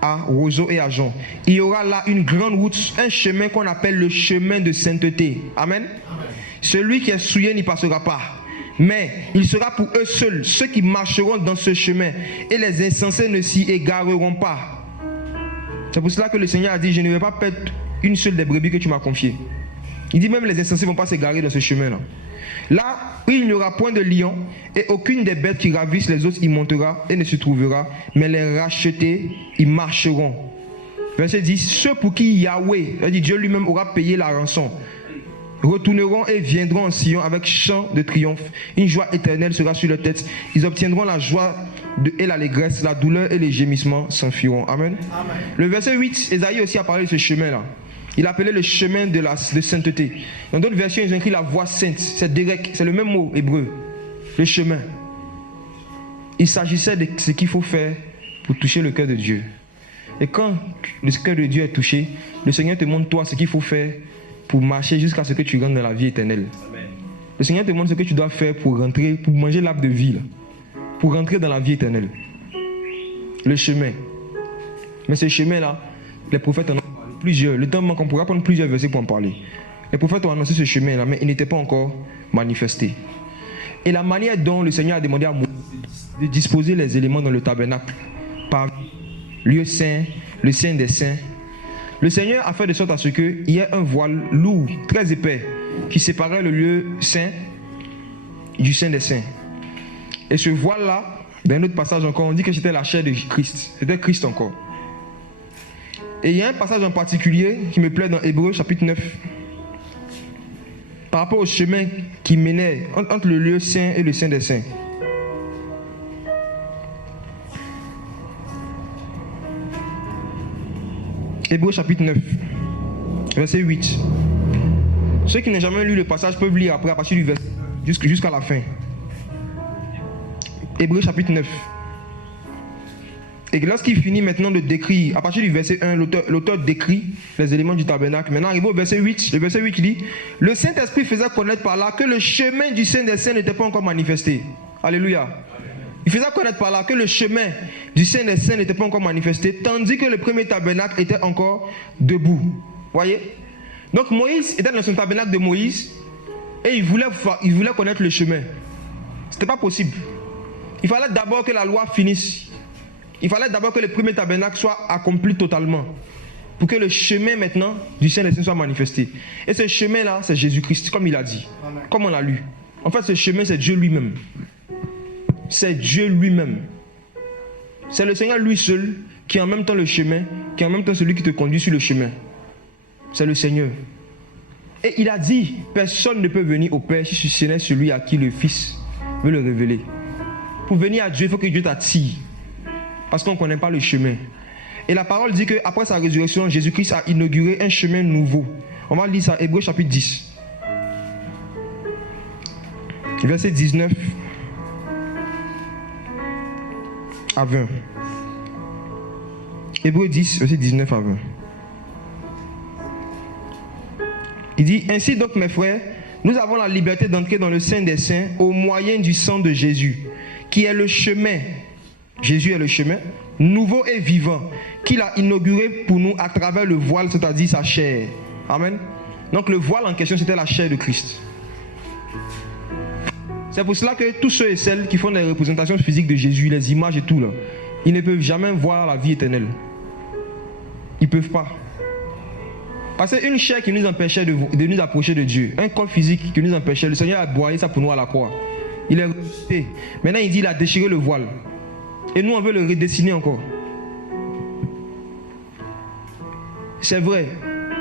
à roseaux et à joncs. Il y aura là une grande route, un chemin qu'on appelle le chemin de sainteté. Amen. Celui qui est souillé n'y passera pas. Mais il sera pour eux seuls, ceux qui marcheront dans ce chemin. Et les insensés ne s'y égareront pas. C'est pour cela que le Seigneur a dit, je ne vais pas perdre une seule des brebis que tu m'as confiées. Il dit même les insensés ne vont pas s'égarer dans ce chemin-là. Là, il n'y aura point de lion et aucune des bêtes qui ravissent les autres y montera et ne se trouvera, mais les rachetés y marcheront. Verset 10, ceux pour qui Yahweh, c'est-à-dire Dieu lui-même aura payé la rançon, retourneront et viendront en Sion avec chant de triomphe. Une joie éternelle sera sur leur tête. Ils obtiendront la joie et l'allégresse, la douleur et les gémissements s'enfuiront. Amen. Amen. Le verset 8, Ésaïe aussi a parlé de ce chemin-là. Il appelait le chemin de sainteté. Dans d'autres versions, ils ont écrit la voie sainte. C'est direct, c'est le même mot hébreu. Le chemin. Il s'agissait de ce qu'il faut faire pour toucher le cœur de Dieu. Et quand le cœur de Dieu est touché, le Seigneur te montre toi ce qu'il faut faire pour marcher jusqu'à ce que tu rentres dans la vie éternelle. Amen. Le Seigneur te montre ce que tu dois faire pour rentrer, pour manger l'arbre de vie, là, pour rentrer dans la vie éternelle. Le chemin. Mais ce chemin-là, les prophètes en ont parlé plusieurs. Le temps manque, on pourra prendre plusieurs versets pour en parler. Les prophètes ont annoncé ce chemin-là, mais il n'était pas encore manifesté. Et la manière dont le Seigneur a demandé à Moïse de disposer les éléments dans le tabernacle, par lieu saint, le saint des saints, le Seigneur a fait de sorte à ce qu'il y ait un voile lourd, très épais, qui séparait le lieu saint du saint des saints. Et ce voile-là, dans un autre passage encore, on dit que c'était la chair de Christ. C'était Christ encore. Et il y a un passage en particulier qui me plaît dans Hébreux chapitre 9. Par rapport au chemin qui menait entre le lieu saint et le saint des saints. Hébreux chapitre 9, verset 8. Ceux qui n'ont jamais lu le passage peuvent lire après à partir du verset jusqu'à la fin. Hébreux chapitre 9. Et lorsqu'il finit maintenant de décrire, à partir du verset 1, l'auteur décrit les éléments du tabernacle. Maintenant, arrivé au verset 8, le verset 8 dit, le Saint-Esprit faisait connaître par là que le chemin du Saint des Saints n'était pas encore manifesté. Alléluia. Il faisait connaître par là que le chemin du Saint des Saints n'était pas encore manifesté, tandis que le premier tabernacle était encore debout. Voyez? Donc Moïse était dans son tabernacle de Moïse et il voulait connaître le chemin. Ce n'était pas possible. Il fallait d'abord que la loi finisse. Il fallait d'abord que le premier tabernacle soit accompli totalement. Pour que le chemin maintenant du Saint-Esprit soit manifesté. Et ce chemin-là, c'est Jésus-Christ, comme il a dit. Amen. Comme on l'a lu. En fait, ce chemin, c'est Dieu lui-même. C'est Dieu lui-même. C'est le Seigneur lui seul qui est en même temps le chemin, qui est en même temps celui qui te conduit sur le chemin. C'est le Seigneur. Et il a dit, personne ne peut venir au Père si ce n'est celui à qui le Fils veut le révéler. Pour venir à Dieu, il faut que Dieu t'attire. Parce qu'on ne connaît pas le chemin. Et la parole dit qu'après sa résurrection, Jésus-Christ a inauguré un chemin nouveau. On va lire ça, Hébreux chapitre 10. Verset 19 à 20. Hébreux 10, verset 19 à 20. Il dit, ainsi donc mes frères, nous avons la liberté d'entrer dans le Saint des Saints au moyen du sang de Jésus, qui est le chemin. Jésus est le chemin, nouveau et vivant, qu'il a inauguré pour nous à travers le voile, c'est-à-dire sa chair. Amen. Donc le voile en question, c'était la chair de Christ. C'est pour cela que tous ceux et celles qui font des représentations physiques de Jésus, les images et tout, là, ils ne peuvent jamais voir la vie éternelle. Ils ne peuvent pas. Parce qu'une chair qui nous empêchait de nous approcher de Dieu, un corps physique qui nous empêchait, le Seigneur a broyé ça pour nous à la croix. Il est ressuscité. Maintenant il dit il a déchiré le voile. Et nous on veut le redessiner encore. C'est vrai,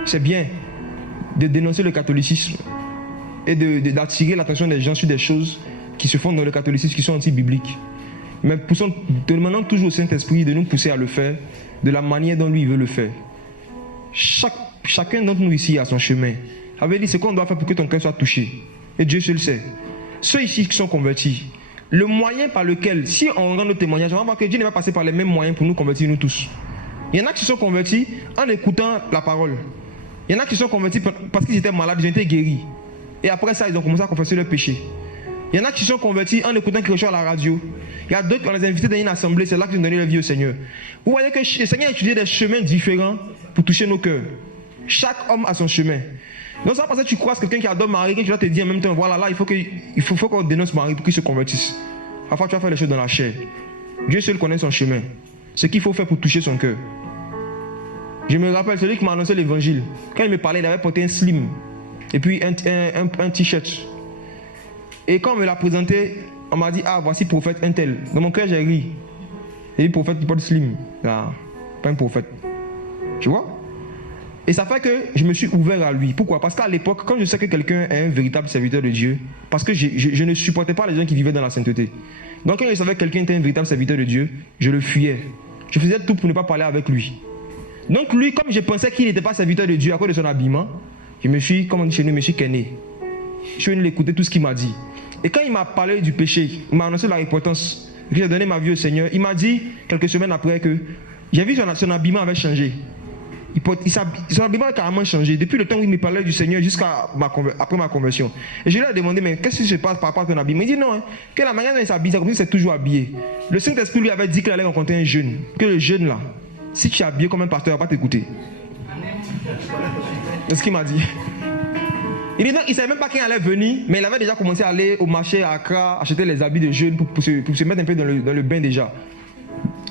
c'est bien de dénoncer le catholicisme et d'attirer l'attention des gens sur des choses qui se font dans le catholicisme qui sont anti-bibliques. Mais demandons toujours au Saint-Esprit de nous pousser à le faire de la manière dont lui il veut le faire. Chacun d'entre nous ici a son chemin. Ça veut dire ce qu'on doit faire pour que ton cœur soit touché. Et Dieu seul sait. Ceux ici qui sont convertis, le moyen par lequel, si on rend nos témoignages, on va voir que Dieu ne va passer par les mêmes moyens pour nous convertir, nous tous. Il y en a qui sont convertis en écoutant la parole. Il y en a qui sont convertis parce qu'ils étaient malades, ils ont été guéris. Et après ça, ils ont commencé à confesser leurs péchés. Il y en a qui sont convertis en écoutant quelque chose à la radio. Il y a d'autres qui ont les invités dans une assemblée, c'est là qu'ils ont donné leur vie au Seigneur. Vous voyez que le Seigneur a utilisé des chemins différents pour toucher nos cœurs. Chaque homme a son chemin. Donc ça, parce que tu croises quelqu'un qui adore Marie, que tu vas te dire en même temps, voilà, là, il faut qu'on dénonce Marie pour qu'il se convertisse. Parfois, tu vas faire les choses dans la chair. Dieu seul connaît son chemin. Ce qu'il faut faire pour toucher son cœur. Je me rappelle, celui qui m'a annoncé l'évangile, quand il me parlait, il avait porté un slim et puis un t-shirt. Et quand on me l'a présenté, on m'a dit, ah, voici prophète un tel. Dans mon cœur, j'ai ri. Et le prophète qui porte slim. Ah, pas un prophète. Tu vois? Et ça fait que je me suis ouvert à lui. Pourquoi? Parce qu'à l'époque, quand je sais que quelqu'un est un véritable serviteur de Dieu, parce que je ne supportais pas les gens qui vivaient dans la sainteté. Donc quand je savais que quelqu'un était un véritable serviteur de Dieu, je le fuyais. Je faisais tout pour ne pas parler avec lui. Donc lui, comme je pensais qu'il n'était pas serviteur de Dieu à cause de son habillement, je me suis, comme on dit chez nous, je me suis kenné. Je suis venu l'écouter tout ce qu'il m'a dit. Et quand il m'a parlé du péché, il m'a annoncé la repentance, que j'ai donné ma vie au Seigneur, il m'a dit, quelques semaines après, que j'ai vu son habillement avait changé. Son habillement a carrément changé. Depuis le temps où il me parlait du Seigneur jusqu'à après ma conversion. Et je lui ai demandé, mais qu'est-ce qui se passe par rapport à ton habillement? Il dit non, que la manière dont il s'habille, c'est comme si c'est toujours habillé. Le Saint-Esprit lui avait dit qu'il allait rencontrer un jeune. Que le jeune là, si tu es habillé comme un pasteur, il ne va pas t'écouter. C'est ce qu'il m'a dit. Il dit non, il ne savait même pas qu'il allait venir, mais il avait déjà commencé à aller au marché à Accra, acheter les habits de jeunes pour se mettre un peu dans le bain déjà.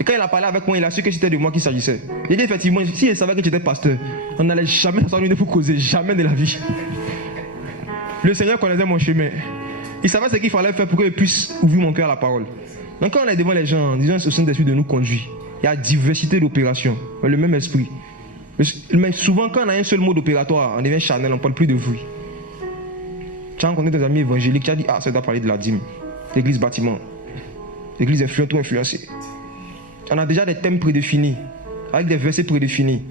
Et quand il a parlé avec moi, il a su que c'était de moi qu'il s'agissait. Il dit effectivement, si il savait que j'étais pasteur, on n'allait jamais s'ennuyer pour causer, jamais de la vie. Le Seigneur connaissait mon chemin. Il savait ce qu'il fallait faire pour qu'il puisse ouvrir mon cœur à la parole. Donc quand on est devant les gens, disons ce Saint-Esprit de nous conduire. Il y a diversité d'opérations, le même esprit. Mais souvent, quand on a un seul mode opératoire, on devient charnel, on ne parle plus de fruits. Tu as rencontré des amis évangéliques, tu as dit, ah, ça doit parler de la dîme, l'église bâtiment, l'église influente ou influencée. On a déjà des thèmes prédéfinis, avec des versets prédéfinis.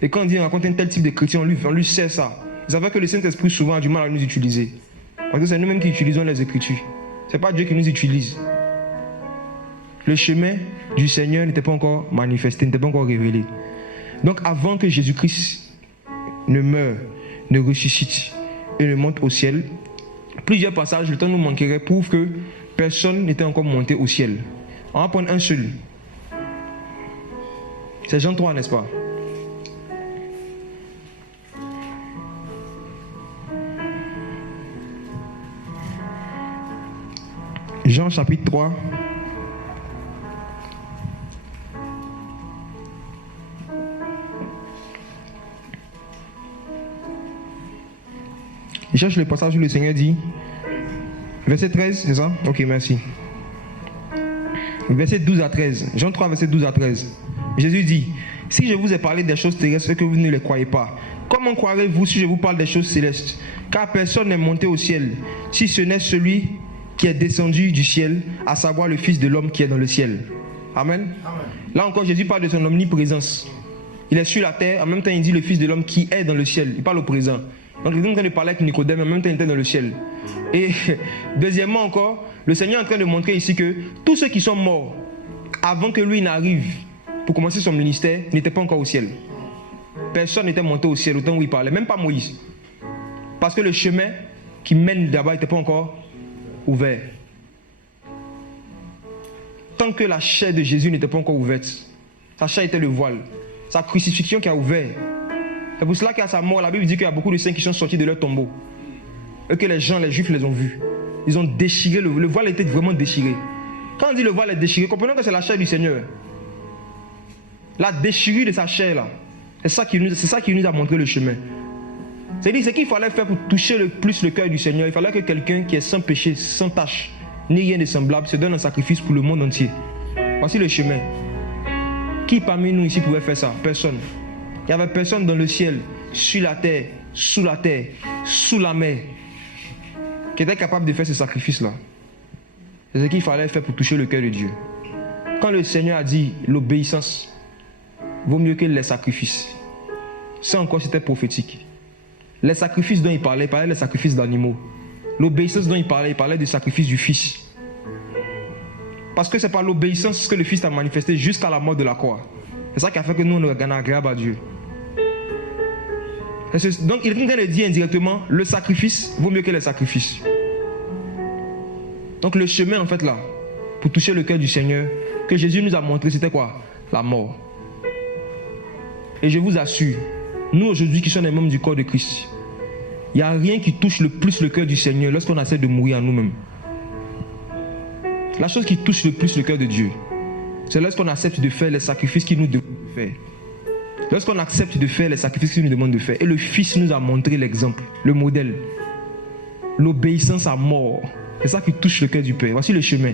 Et quand on dit on raconte un tel type de chrétien, on lui sait ça. Vous savez que le Saint-Esprit souvent a du mal à nous utiliser. Parce que c'est nous-mêmes qui utilisons les Écritures. Ce n'est pas Dieu qui nous utilise. Le chemin du Seigneur n'était pas encore manifesté, n'était pas encore révélé. Donc avant que Jésus-Christ ne meure, ne ressuscite et ne monte au ciel, plusieurs passages, le temps nous manquerait, prouvent que personne n'était encore monté au ciel. On va prendre un seul. C'est Jean 3, n'est-ce pas? Jean chapitre 3. Je cherche le passage où le Seigneur dit, verset 13, c'est ça? Ok, merci. Verset 12 à 13. Jean 3, verset 12 à 13. Jésus dit, si je vous ai parlé des choses terrestres et que vous ne les croyez pas, comment croirez-vous si je vous parle des choses célestes? Car personne n'est monté au ciel, si ce n'est celui qui est descendu du ciel, à savoir le Fils de l'homme qui est dans le ciel. Amen. Amen. Là encore, Jésus parle de son omniprésence. Il est sur la terre, en même temps il dit le Fils de l'homme qui est dans le ciel. Il parle au présent. Donc il est en train de parler avec Nicodème, en même temps il était dans le ciel. Et deuxièmement encore, le Seigneur est en train de montrer ici que tous ceux qui sont morts, avant que lui n'arrive pour commencer son ministère, n'étaient pas encore au ciel. Personne n'était monté au ciel au temps où il parlait, même pas Moïse. Parce que le chemin qui mène là-bas n'était pas encore ouvert. Tant que la chair de Jésus n'était pas encore ouverte, sa chair était le voile, sa crucifixion qui a ouvert. C'est pour cela qu'à sa mort, la Bible dit qu'il y a beaucoup de saints qui sont sortis de leur tombeau. Et que les gens, les juifs les ont vus. Ils ont déchiré, le voile était vraiment déchiré. Quand on dit le voile est déchiré, comprenons que c'est la chair du Seigneur. La déchirure de sa chair là, c'est ça qui nous a montré le chemin. C'est-à-dire, ce qu'il fallait faire pour toucher le plus le cœur du Seigneur, il fallait que quelqu'un qui est sans péché, sans tache, ni rien de semblable, se donne un sacrifice pour le monde entier. Voici le chemin. Qui parmi nous ici pouvait faire ça? Personne. Il n'y avait personne dans le ciel, sur la terre, sous la mer, qui était capable de faire ce sacrifice-là. C'est ce qu'il fallait faire pour toucher le cœur de Dieu. Quand le Seigneur a dit l'obéissance vaut mieux que les sacrifices, ça encore c'était prophétique. Les sacrifices dont il parlait des sacrifices d'animaux. L'obéissance dont il parlait du sacrifice du Fils. Parce que c'est par l'obéissance que le Fils a manifesté jusqu'à la mort de la croix. C'est ça qui a fait que nous, on est agréable à Dieu. Donc il est en train de dire indirectement, le sacrifice vaut mieux que les sacrifices. Donc le chemin en fait là, pour toucher le cœur du Seigneur, que Jésus nous a montré, c'était quoi? La mort. Et je vous assure, nous aujourd'hui qui sommes les membres du corps de Christ, il n'y a rien qui touche le plus le cœur du Seigneur lorsqu'on essaie de mourir en nous-mêmes. La chose qui touche le plus le cœur de Dieu, c'est lorsqu'on accepte de faire les sacrifices qu'il nous demande de faire. Lorsqu'on accepte de faire les sacrifices qu'il nous demande de faire. Et le Fils nous a montré l'exemple, le modèle. L'obéissance à mort. C'est ça qui touche le cœur du Père. Voici le chemin.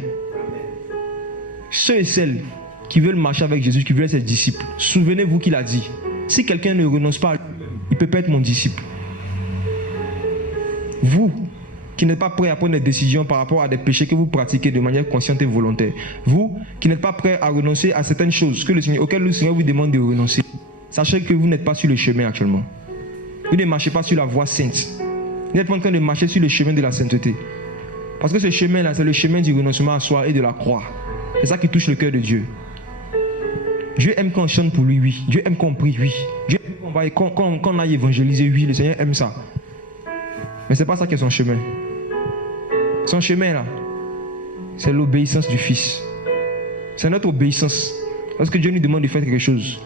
Ceux et celles qui veulent marcher avec Jésus, qui veulent être ses disciples, souvenez-vous qu'il a dit, si quelqu'un ne renonce pas à lui, il ne peut pas être mon disciple. Vous, qui n'êtes pas prêts à prendre des décisions par rapport à des péchés que vous pratiquez de manière consciente et volontaire, vous, qui n'êtes pas prêts à renoncer à certaines choses auxquelles le Seigneur vous demande de renoncer, sachez que vous n'êtes pas sur le chemin actuellement. Vous ne marchez pas sur la voie sainte. Vous n'êtes pas en train de marcher sur le chemin de la sainteté. Parce que ce chemin-là, c'est le chemin du renoncement à soi et de la croix. C'est ça qui touche le cœur de Dieu. Dieu aime quand on chante pour lui, oui. Dieu aime qu'on prie, oui. Dieu aime quand on aille évangéliser, oui. Le Seigneur aime ça. Mais ce n'est pas ça qui est son chemin. Son chemin là, c'est l'obéissance du Fils. C'est notre obéissance. Lorsque Dieu nous demande de faire quelque chose.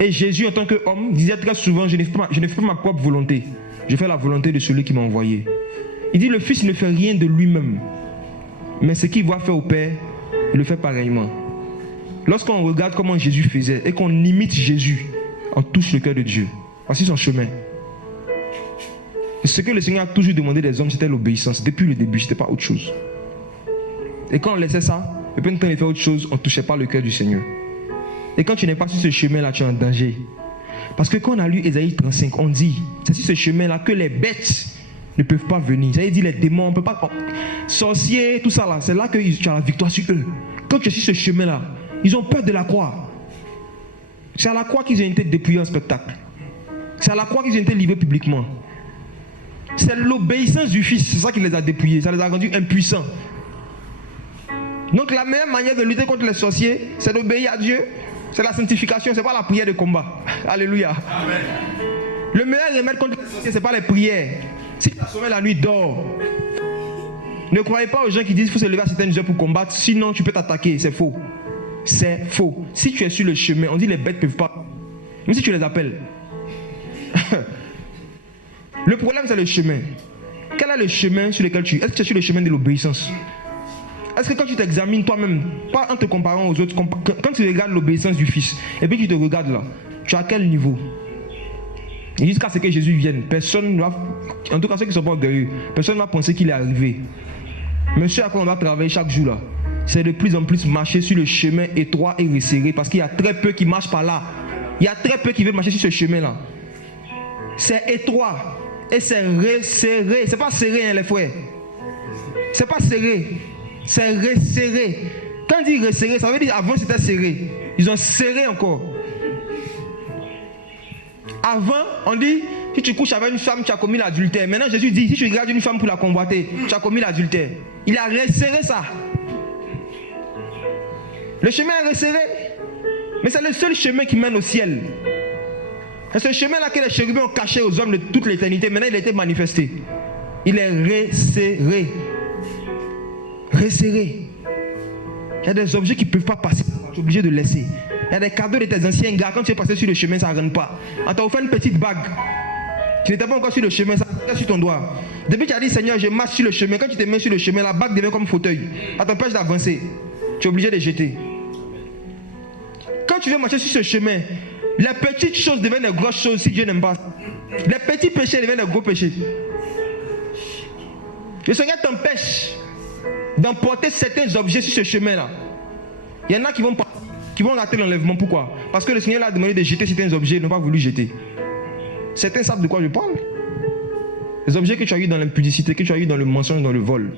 Et Jésus, en tant qu'homme, disait très souvent, je ne fais pas ma propre volonté. Je fais la volonté de celui qui m'a envoyé. Il dit, le Fils ne fait rien de lui-même. Mais ce qu'il va faire au Père, il le fait pareillement. Lorsqu'on regarde comment Jésus faisait et qu'on imite Jésus, on touche le cœur de Dieu. Voici son chemin. Et ce que le Seigneur a toujours demandé des hommes, c'était l'obéissance. Depuis le début, ce n'était pas autre chose. Et quand on laissait ça, et puis quand on faire autre chose, on ne touchait pas le cœur du Seigneur. Et quand tu n'es pas sur ce chemin-là, tu es en danger. Parce que quand on a lu Ésaïe 35, on dit, c'est sur ce chemin-là que les bêtes ne peuvent pas venir. Ça veut dire les démons, on ne peut pas... Sorciers, tout ça là, c'est là que tu as la victoire sur eux. Quand tu es sur ce chemin-là, ils ont peur de la croix. C'est à la croix qu'ils ont été dépouillés en spectacle. C'est à la croix qu'ils ont été livrés publiquement. C'est l'obéissance du Fils, c'est ça qui les a dépouillés, ça les a rendus impuissants. Donc la meilleure manière de lutter contre les sorciers, c'est d'obéir à Dieu. C'est la sanctification, c'est pas la prière de combat. Alléluia. Amen. Le meilleur remède contre les sorciers, c'est pas les prières. Si tu as sommeil la nuit, dors. Ne croyez pas aux gens qui disent qu'il faut se lever à certaines heures pour combattre, sinon tu peux t'attaquer. C'est faux. C'est faux. Si tu es sur le chemin, on dit les bêtes ne peuvent pas. Même si tu les appelles. Le problème, c'est le chemin. Quel est le chemin sur lequel tu es? Est-ce que tu es sur le chemin de l'obéissance? Est-ce que quand tu t'examines toi-même, pas en te comparant aux autres, quand tu regardes l'obéissance du Fils, et puis tu te regardes là, tu es à quel niveau? Et jusqu'à ce que Jésus vienne, personne ne va, en tout cas ceux qui ne sont pas orgueilleux, personne ne va penser qu'il est arrivé. Mais ce à quoi on va travailler chaque jour là, c'est de plus en plus marcher sur le chemin étroit et resserré, parce qu'il y a très peu qui marchent par là. Il y a très peu qui veulent marcher sur ce chemin là. C'est étroit et c'est resserré. C'est pas serré hein, les frères. C'est pas serré, c'est resserré. Quand on dit resserré, ça veut dire avant c'était serré. Ils ont serré encore. Avant, on dit, si tu couches avec une femme, tu as commis l'adultère. Maintenant, Jésus dit, si tu regardes une femme pour la convoiter, tu as commis l'adultère. Il a resserré ça. Le chemin est resserré. Mais c'est le seul chemin qui mène au ciel. C'est ce chemin-là que les chérubins ont caché aux hommes de toute l'éternité. Maintenant, il a été manifesté. Il est resserré. Resserré. Il y a des objets qui ne peuvent pas passer. Tu es obligé de laisser. Il y a des cadeaux de tes anciens gars. Quand tu es passé sur le chemin, ça ne rentre pas. On t'a offert une petite bague. Tu n'étais pas encore sur le chemin, ça rentre sur ton doigt. Depuis que tu as dit, Seigneur, je marche sur le chemin. Quand tu te mets sur le chemin, la bague devient comme fauteuil. Ça t'empêche d'avancer. Tu es obligé de jeter. Quand tu veux marcher sur ce chemin, les petites choses deviennent des grosses choses si Dieu n'aime pas. Les petits péchés deviennent des gros péchés. Le Seigneur t'empêche d'emporter certains objets sur ce chemin-là. Il y en a qui vont rater l'enlèvement. Pourquoi? Parce que le Seigneur a demandé de jeter certains objets, ils n'ont pas voulu jeter. Certains savent de quoi je parle. Les objets que tu as eu dans l'impudicité, que tu as eu dans le mensonge, dans le vol.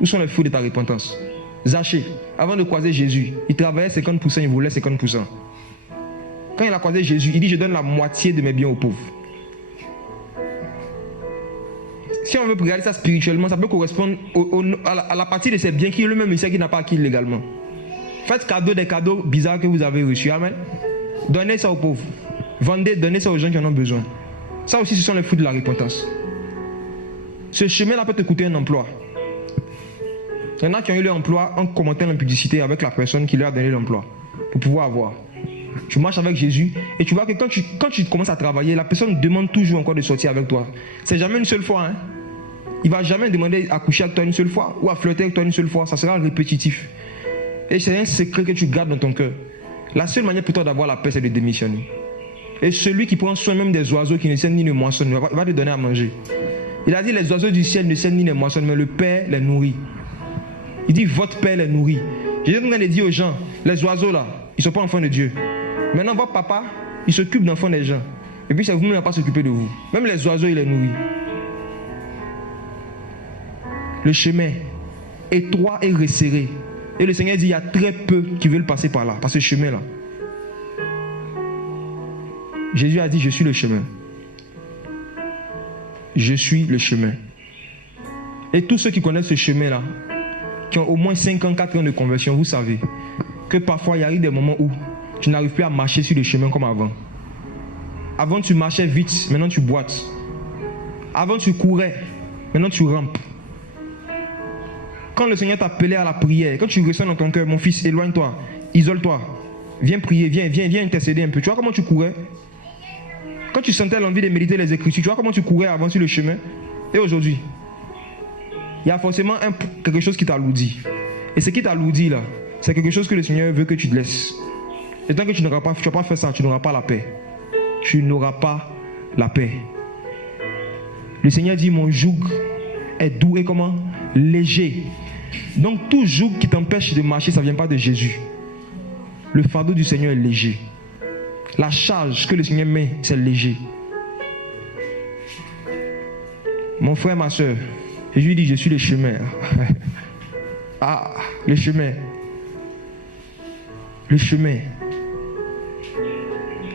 Où sont les fruits de ta repentance? Zachée, avant de croiser Jésus, il travaillait 50%, il volait 50%. Quand il a croisé Jésus, il dit, je donne la moitié de mes biens aux pauvres. Si on veut regarder ça spirituellement, ça peut correspondre à la partie de ses biens qui lui-même sait qu'il n'a pas acquis légalement. Faites cadeau des cadeaux bizarres que vous avez reçus. Amen. Donnez ça aux pauvres. Vendez, donnez ça aux gens qui en ont besoin. Ça aussi, ce sont les fruits de la repentance. Ce chemin-là peut te coûter un emploi. Il y en a qui ont eu leur emploi en commentant l'impudicité avec la personne qui leur a donné l'emploi pour pouvoir avoir. Tu marches avec Jésus et tu vois que quand tu commences à travailler, la personne demande toujours encore de sortir avec toi. C'est jamais une seule fois. Hein? Il ne va jamais demander à coucher avec toi une seule fois ou à flirter avec toi une seule fois. Ça sera répétitif. Et c'est un secret que tu gardes dans ton cœur. La seule manière pour toi d'avoir la paix, c'est de démissionner. Et celui qui prend soin même des oiseaux qui ne sèment ni ne moissonnent, va te donner à manger. Il a dit, les oiseaux du ciel ne sèment ni ne moissonnent, mais le Père les nourrit. Il dit, votre Père les nourrit. Jésus est en train de dire aux gens, les oiseaux là, ils ne sont pas enfants de Dieu. Maintenant, votre papa, il s'occupe d'enfants des gens. Et puis, c'est vous-même qui n'avez pas s'occuper de vous. Même les oiseaux, il les nourrit. Le chemin étroit et resserré. Et le Seigneur dit, il y a très peu qui veulent passer par là, par ce chemin-là. Jésus a dit, je suis le chemin. Je suis le chemin. Et tous ceux qui connaissent ce chemin-là, qui ont au moins 5 ans, 4 ans de conversion, vous savez que parfois, il arrive des moments où tu n'arrives plus à marcher sur le chemin comme avant. Avant, tu marchais vite, maintenant tu boites. Avant, tu courais, maintenant tu rampes. Quand le Seigneur t'appelait à la prière, quand tu ressens dans ton cœur, mon fils, éloigne-toi, isole-toi, viens prier, viens intercéder un peu. Tu vois comment tu courais? Quand tu sentais l'envie de méditer les Écritures, tu vois comment tu courais avant sur le chemin? Et aujourd'hui, il y a forcément quelque chose qui t'alourdit. Et ce qui t'alourdit là, c'est quelque chose que le Seigneur veut que tu te laisses. Et tant que tu n'as pas fait ça, tu n'auras pas la paix. Tu n'auras pas la paix. Le Seigneur dit, mon joug est doux et comment? Léger. Donc tout joug qui t'empêche de marcher, ça ne vient pas de Jésus. Le fardeau du Seigneur est léger. La charge que le Seigneur met, c'est léger. Mon frère, ma soeur, Jésus dit, je suis le chemin. Ah, le chemin. Le chemin.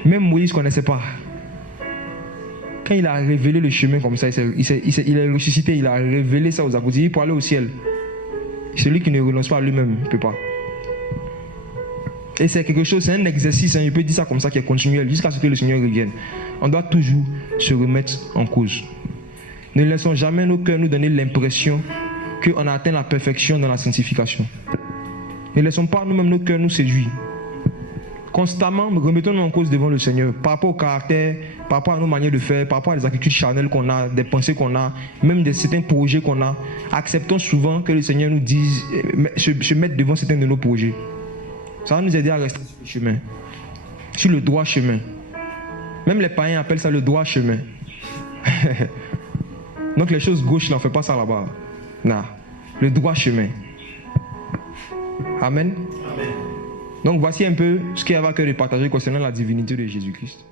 Même Moïse ne connaissait pas. Quand il a révélé le chemin comme ça, il est ressuscité, il a révélé ça aux apôtres. Il dit, pour aller au ciel. Celui qui ne renonce pas à lui-même ne peut pas. Et c'est quelque chose, c'est un exercice, hein, je peux dire ça comme ça, qui est continuel jusqu'à ce que le Seigneur revienne. On doit toujours se remettre en cause. Ne laissons jamais nos cœurs nous donner l'impression qu'on a atteint la perfection dans la sanctification. Ne laissons pas nous-mêmes nos cœurs nous séduire. Constamment, remettons-nous en cause devant le Seigneur par rapport au caractère, par rapport à nos manières de faire, par rapport à des attitudes charnelles qu'on a, des pensées qu'on a, même de certains projets qu'on a. Acceptons souvent que le Seigneur nous dise, se mette devant certains de nos projets. Ça va nous aider à rester sur le chemin, sur le droit chemin. Même les païens appellent ça le droit chemin. Donc les choses gauches, là, on ne fait pas ça là-bas. Non. Le droit chemin. Amen. Amen. Donc voici un peu ce qu'il y avait à cœur de partager concernant la divinité de Jésus-Christ.